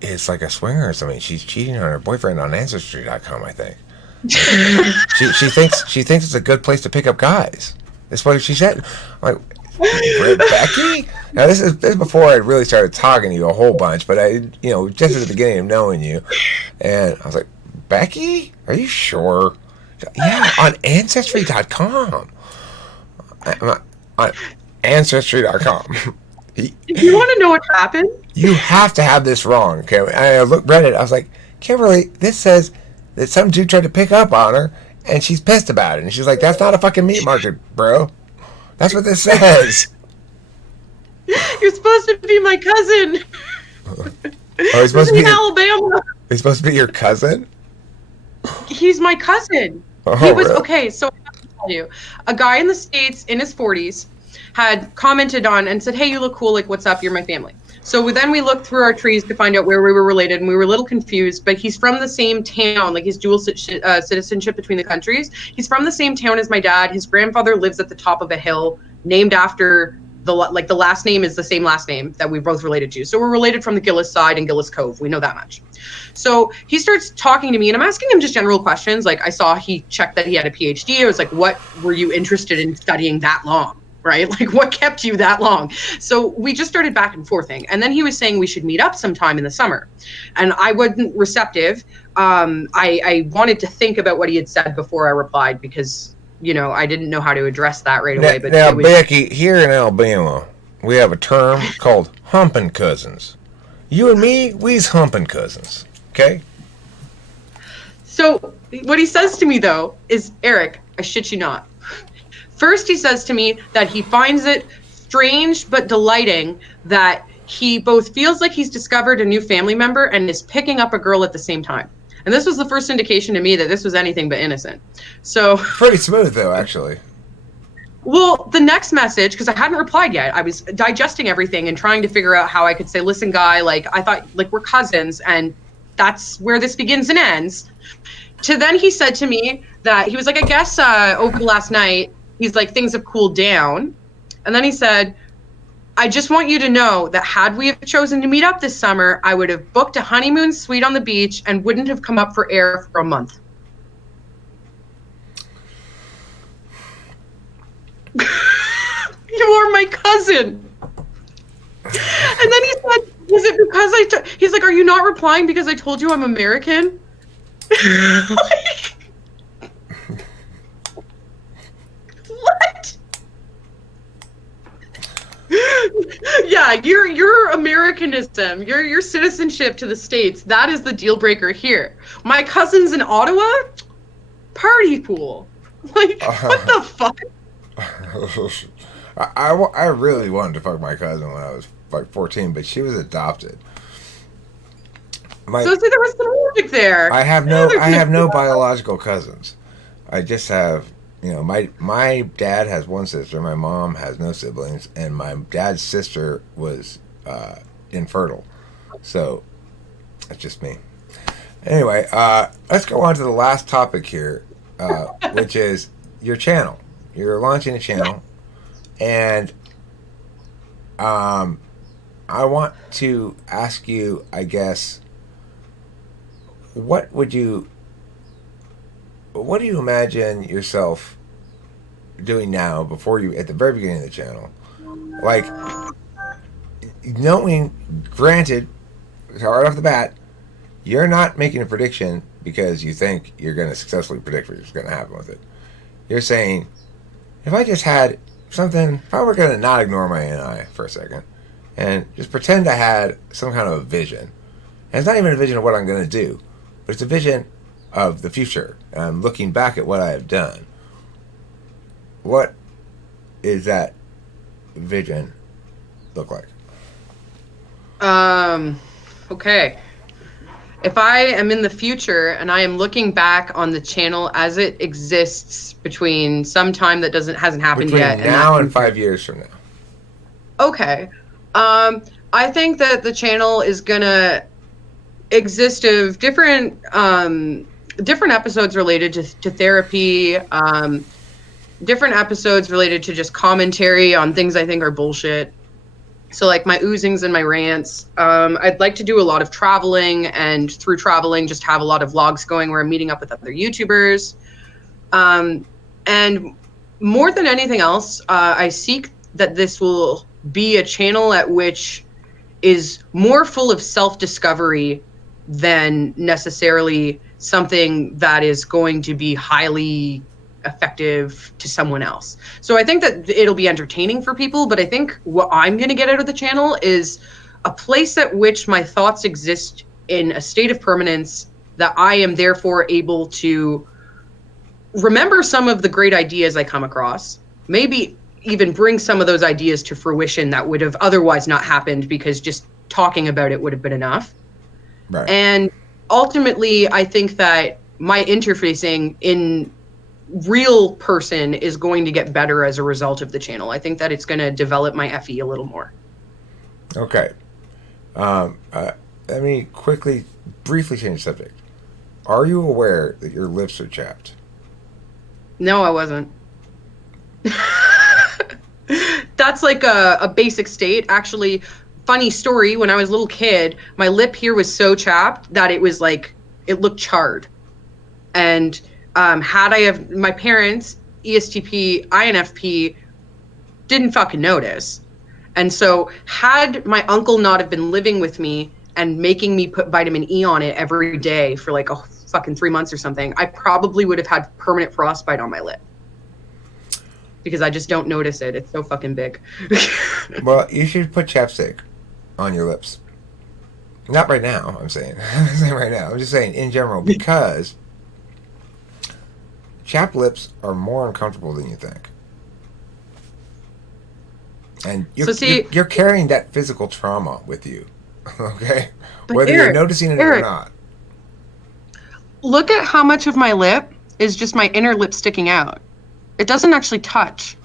is like a swinger or something. She's cheating on her boyfriend on Ancestry.com, I think. She thinks it's a good place to pick up guys. That's what she said. I'm like, Becky? Now this is before I really started talking to you a whole bunch, but I just at the beginning of knowing you, and I was like, Becky, are you sure? Yeah, on Ancestry.com. On Ancestry.com. You want to know what happened? You have to have this wrong. Okay, I read it. I was like, Kimberly, this says that some dude tried to pick up on her, and she's pissed about it. And she's like, that's not a fucking meat market, bro. That's what this says. You're supposed to be my cousin. Oh, he's supposed to be in Alabama. He's supposed to be your cousin? He's my cousin. Oh, he was really? okay. So I have to tell you, a guy in the States in his 40s had commented on and said, "Hey, you look cool. Like, what's up? You're my family." So then we looked through our trees to find out where we were related, and we were a little confused. But he's from the same town, like his dual citizenship between the countries. He's from the same town as my dad. His grandfather lives at the top of a hill, named after the last name is the same last name that we're both related to. So we're related from the Gillis side and Gillis Cove. We know that much. So he starts talking to me, and I'm asking him just general questions. Like, I saw he checked that he had a PhD. I was like, "What were you interested in studying that long?" Right? Like, what kept you that long? So we just started back and forthing. And then he was saying we should meet up sometime in the summer. And I wasn't receptive. I wanted to think about what he had said before I replied, because, I didn't know how to address that right away. But now Becky, here in Alabama, we have a term called humping cousins. You and me, we's humping cousins. Okay? So what he says to me, though, is, Eric, I shit you not. First, he says to me that he finds it strange but delighting that he both feels like he's discovered a new family member and is picking up a girl at the same time. And this was the first indication to me that this was anything but innocent. So pretty smooth, though, actually. Well, the next message, because I hadn't replied yet, I was digesting everything and trying to figure out how I could say, "Listen, guy, like, I thought, like, we're cousins, and that's where this begins and ends." To then he said to me that he was like, "I guess over the last night, he's like, things have cooled down." And then he said, "I just want you to know that had we have chosen to meet up this summer, I would have booked a honeymoon suite on the beach and wouldn't have come up for air for a month." You are my cousin. And then he said, "Is it because he's like, are you not replying because I told you I'm American?" Like, what? Yeah, your Americanism, your citizenship to the States, that is the deal breaker here. My cousin's in Ottawa, party pool. Like, what the fuck? I really wanted to fuck my cousin when I was like 14, but she was adopted. So see, there was some logic there. I have no biological cousins. I just have, my dad has one sister, my mom has no siblings, and my dad's sister was infertile. So that's just me. Anyway, let's go on to the last topic here, which is your channel. You're launching a channel, and I want to ask you, I guess, what do you imagine yourself doing now before you, at the very beginning of the channel? Like, knowing, granted, right off the bat, you're not making a prediction because you think you're going to successfully predict what's going to happen with it. You're saying, if I just had something, if I were going to not ignore my NI for a second and just pretend I had some kind of a vision, and it's not even a vision of what I'm going to do, but it's a vision of the future, and I'm looking back at what I have done. What is that vision look like? Okay. If I am in the future and I am looking back on the channel as it exists between some time that hasn't happened yet, now and 5 years from now. Okay. I think that the channel is gonna exist of different episodes related to therapy, different episodes related to just commentary on things I think are bullshit. So like my oozings and my rants. I'd like to do a lot of traveling, and through traveling just have a lot of vlogs going where I'm meeting up with other YouTubers. And more than anything else, I seek that this will be a channel at which is more full of self-discovery than necessarily something that is going to be highly effective to someone else. So I think that it'll be entertaining for people, but I think what I'm going to get out of the channel is a place at which my thoughts exist in a state of permanence, that I am therefore able to remember some of the great ideas I come across, maybe even bring some of those ideas to fruition that would have otherwise not happened because just talking about it would have been enough. Right. And ultimately, I think that my interfacing in real person is going to get better as a result of the channel. I think that it's going to develop my FE a little more. Okay. Let me briefly change the subject. Are you aware that your lips are chapped? No, I wasn't. That's like a basic state. Actually, funny story, when I was a little kid, my lip here was so chapped that it was like, it looked charred. And had I have, my parents, ESTP, INFP, didn't fucking notice. And so had my uncle not have been living with me and making me put vitamin E on it every day for like a fucking 3 months or something, I probably would have had permanent frostbite on my lip. Because I just don't notice it. It's so fucking big. Well, you should put chapstick on your lips. Not right now, I'm saying. I'm not saying right now. I'm just saying in general, because chapped lips are more uncomfortable than you think. And you're carrying that physical trauma with you, okay? Whether you're noticing it or not. Look at how much of my lip is just my inner lip sticking out. It doesn't actually touch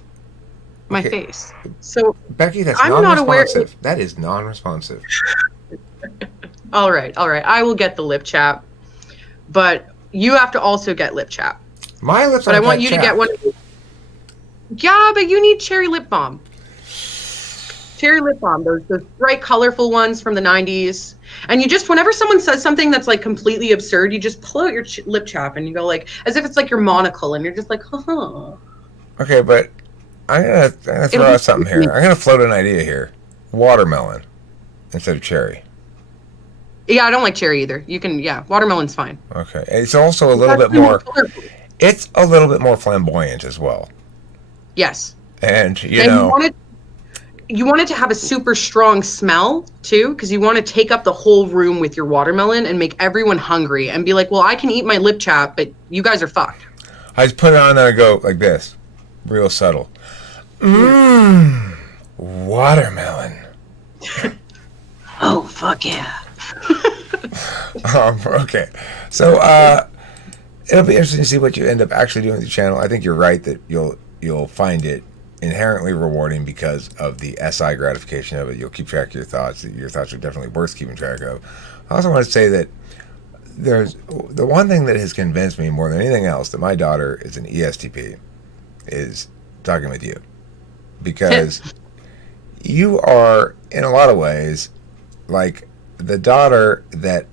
my face. So Becky, that's I'm non-responsive. That is non-responsive. All right. I will get the lip chap, but you have to also get lip chap. My lips. But I want you to get one. Yeah, but you need cherry lip balm. Cherry lip balm, those bright, colorful ones from the 90s. And you just, whenever someone says something that's like completely absurd, you just pull out your lip chap and you go like, as if it's like your monocle, and you're just like, huh. Okay, but I'm gonna throw out something here. I'm gonna float an idea here. Watermelon instead of cherry. Yeah, I don't like cherry either. You can, watermelon's fine. Okay, it's also a little bit more. It's a little bit more flamboyant as well. Yes. And you know. You want it to have a super strong smell too, because you want to take up the whole room with your watermelon and make everyone hungry and be like, well, I can eat my lip chap, but you guys are fucked. I just put it on and I go like this, real subtle. Watermelon. Oh, fuck yeah. Okay. So it'll be interesting to see what you end up actually doing with your channel. I think you're right that you'll find it inherently rewarding because of the SI gratification of it. You'll keep track of your thoughts. Your thoughts are definitely worth keeping track of. I also want to say that there's the one thing that has convinced me more than anything else that my daughter is an ESTP is talking with you, because you are in a lot of ways like the daughter that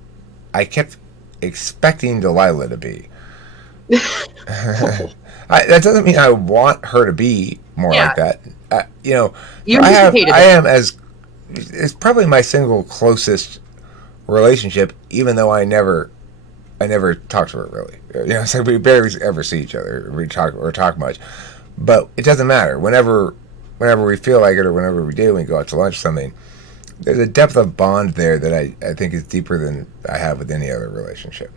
I kept expecting Delilah to be. That doesn't mean I want her to be more like that. I am it's probably my single closest relationship, even though I never talk to her really. It's like we barely ever see each other, we talk much. But it doesn't matter. Whenever we feel like it, or whenever we do, we go out to lunch or something, there's a depth of bond there that I think is deeper than I have with any other relationship.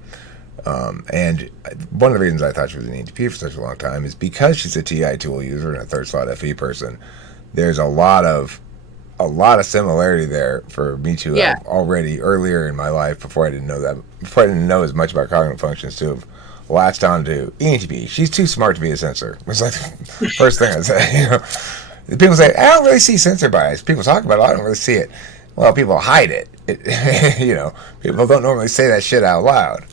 And one of the reasons I thought she was an ENTP for such a long time is because she's a TI tool user and a third slot FE person. There's a lot of similarity there for me to have already earlier in my life, before I didn't know as much about cognitive functions, to have latched on to ENTP. She's too smart to be a sensor. It's like the first thing I say. People say, I don't really see sensor bias. People talk about it, I don't really see it. Well, people hide it. People don't normally say that shit out loud.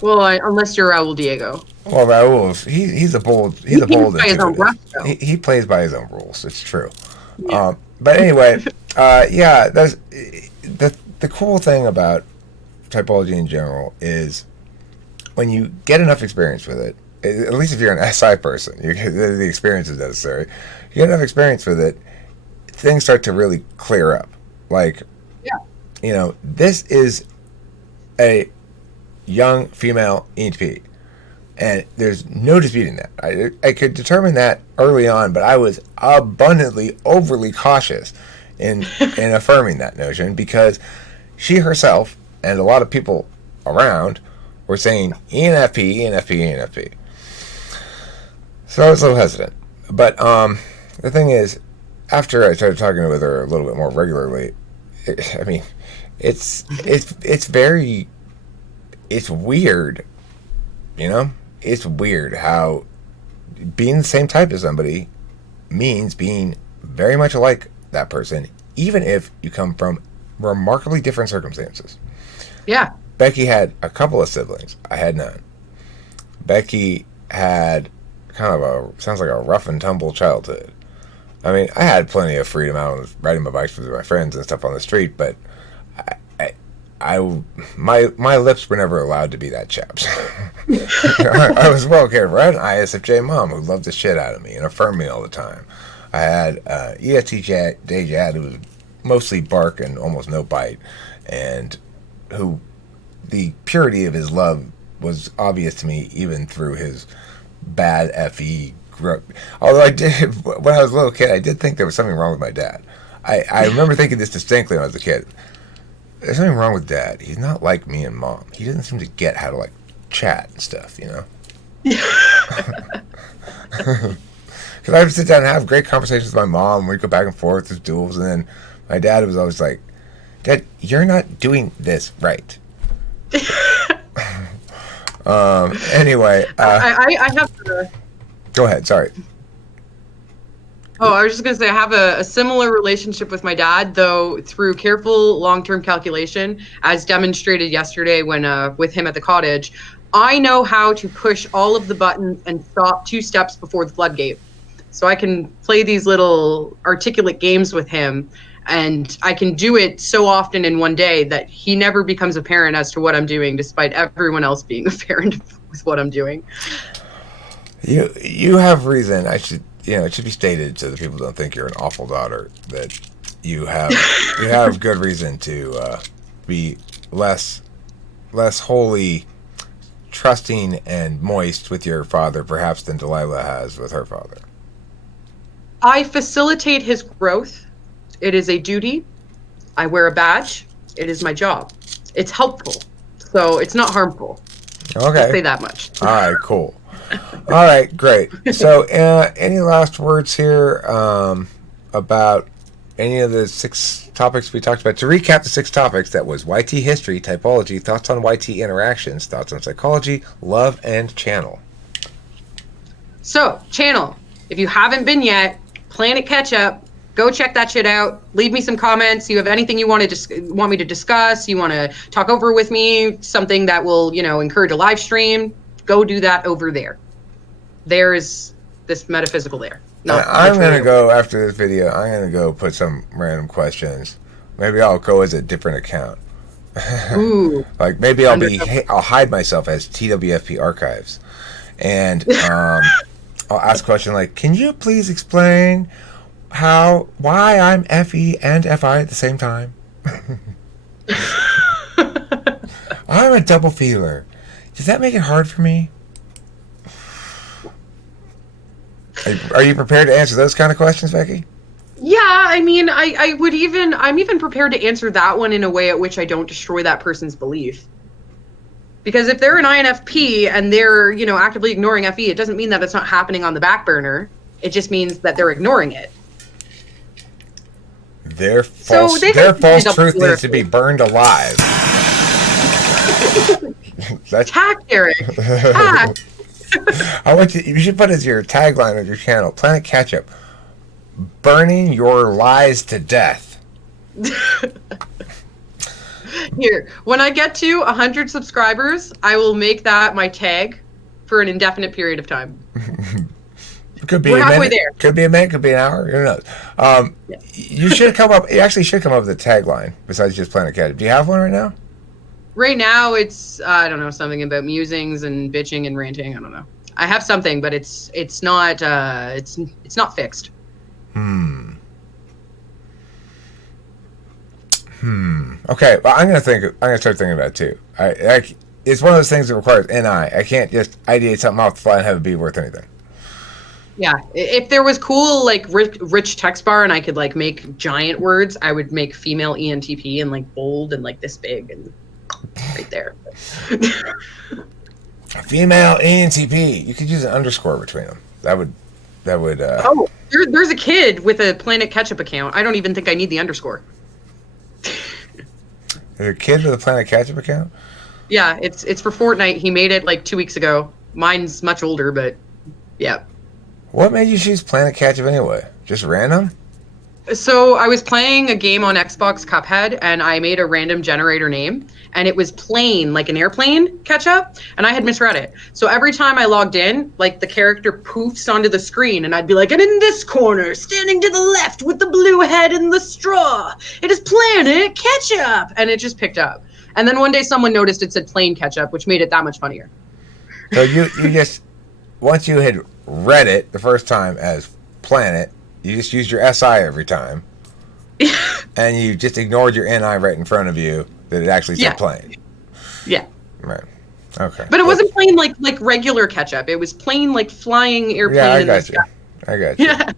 Well, unless you're Raul Diego. Well, Raul, he's a bold He plays by his own individual. brush, though. He plays by his own rules. It's true. Yeah. But anyway, that's the cool thing about typology in general is when you get enough experience with it. At least if you're an SI person, the experience is necessary. You get enough experience with it, things start to really clear up. Like, this is a young female ENTP. And there's no disputing that. I could determine that early on, but I was abundantly, overly cautious in affirming that notion because she herself and a lot of people around were saying ENFP, ENFP, ENFP. So I was a little hesitant. But the thing is, after I started talking with her a little bit more regularly, it's weird, It's weird how being the same type as somebody means being very much like that person, even if you come from remarkably different circumstances. Yeah. Becky had a couple of siblings. I had none. Becky had kind of sounds like a rough and tumble childhood. I mean, I had plenty of freedom out riding my bikes with my friends and stuff on the street, but my lips were never allowed to be that chapped. I was well cared for. I had an ISFJ mom who loved the shit out of me and affirmed me all the time. I had ESTJ dad who was mostly bark and almost no bite, and who the purity of his love was obvious to me even through his bad FE. Although I did, when I was a little kid, I did think there was something wrong with my dad. I remember thinking this distinctly when I was a kid. There's something wrong with Dad. He's not like me and Mom. He doesn't seem to get how to, like, chat and stuff, Because I would sit down and have great conversations with my mom. We'd go back and forth as duels. And then my dad was always like, Dad, you're not doing this right. Anyway. I have to... Go ahead. Sorry. Oh, I was just going to say I have a similar relationship with my dad, though through careful long-term calculation, as demonstrated yesterday when with him at the cottage. I know how to push all of the buttons and stop 2 steps before the floodgate. So I can play these little articulate games with him, and I can do it so often in one day that he never becomes apparent as to what I'm doing, despite everyone else being apparent with what I'm doing. You have reason. It should be stated so that people don't think you're an awful daughter, that you have good reason to be less wholly trusting and moist with your father, perhaps, than Delilah has with her father. I facilitate his growth. It is a duty. I wear a badge. It is my job. It's helpful, so it's not harmful. Okay. I'll say that much. All right, cool. All right, great. So, any last words here about any of the 6 topics we talked about? To recap the 6 topics, that was YT history, typology, thoughts on YT interactions, thoughts on psychology, love, and channel. So, channel. If you haven't been yet, Planet Catch Up. Go check that shit out. Leave me some comments. You have anything you want me to discuss? You want to talk over with me? Something that will, encourage a live stream? Go do that over there. There is this metaphysical there. I'm going to go, after this video, I'm going to go put some random questions. Maybe I'll go as a different account. Ooh. Like, maybe I'll hide myself as TWFP Archives. And I'll ask a question like, can you please explain why I'm FE and FI at the same time? I'm a double feeler. Does that make it hard for me? Are you prepared to answer those kind of questions, Becky? Yeah, I mean, I'm even prepared to answer that one in a way at which I don't destroy that person's belief. Because if they're an INFP and they're, actively ignoring FE, it doesn't mean that it's not happening on the back burner. It just means that they're ignoring it. Their false truth needs to be burned alive. Tack, Eric. Tack. You should put as your tagline of your channel, Planet Catch Up, burning your lies to death. Here, when I get to 100 subscribers, I will make that my tag for an indefinite period of time. Could be We're a halfway minute, there. could be a minute, could be an hour. Who knows? Yeah. You should come up. You actually should come up with a tagline besides just Planet Cat. Do you have one right now? Right now, it's I don't know, something about musings and bitching and ranting. I don't know. I have something, but it's not it's not fixed. Okay. Well, I'm gonna start thinking about it too. It's one of those things that requires NI. I can't just ideate something off the fly and have it be worth anything. Yeah, if there was cool like rich text bar and I could like make giant words, I would make female ENTP and like bold and like this big and right there. Female ENTP. You could use an underscore between them. That would. Oh, there's a kid with a Planet Ketchup account. I don't even think I need the underscore. There's a kid with a Planet Ketchup account. Yeah, it's for Fortnite. He made it like 2 weeks ago. Mine's much older, but yeah. What made you choose Planet Ketchup anyway? Just random? So I was playing a game on Xbox, Cuphead, and I made a random generator name, and it was plane, like an airplane ketchup, and I had misread it. So every time I logged in, like the character poofs onto the screen, and I'd be like, and in this corner, standing to the left with the blue head and the straw, it is Planet Ketchup, and it just picked up. And then one day someone noticed it said plain ketchup, which made it that much funnier. So you just, once you had read it the first time as Planet, you just used your SI every time. And you just ignored your NI right in front of you that it actually said plain. Yeah. Right. Okay. But it wasn't plain like regular ketchup. It was plain like flying airplane. Yeah, I in the got you. sky. I got you. Yeah.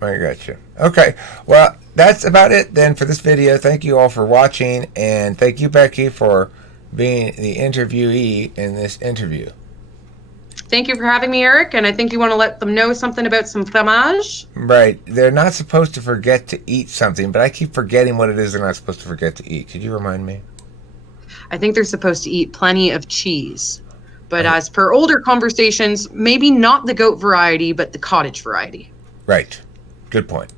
I got you. Okay. Well, that's about it then for this video. Thank you all for watching, and thank you, Becky, for being the interviewee in this interview. Thank you for having me, Eric, and I think you want to let them know something about some fromage. Right. They're not supposed to forget to eat something, but I keep forgetting what it is they're not supposed to forget to eat. Could you remind me? I think they're supposed to eat plenty of cheese. But as per older conversations, maybe not the goat variety, but the cottage variety. Right. Good point.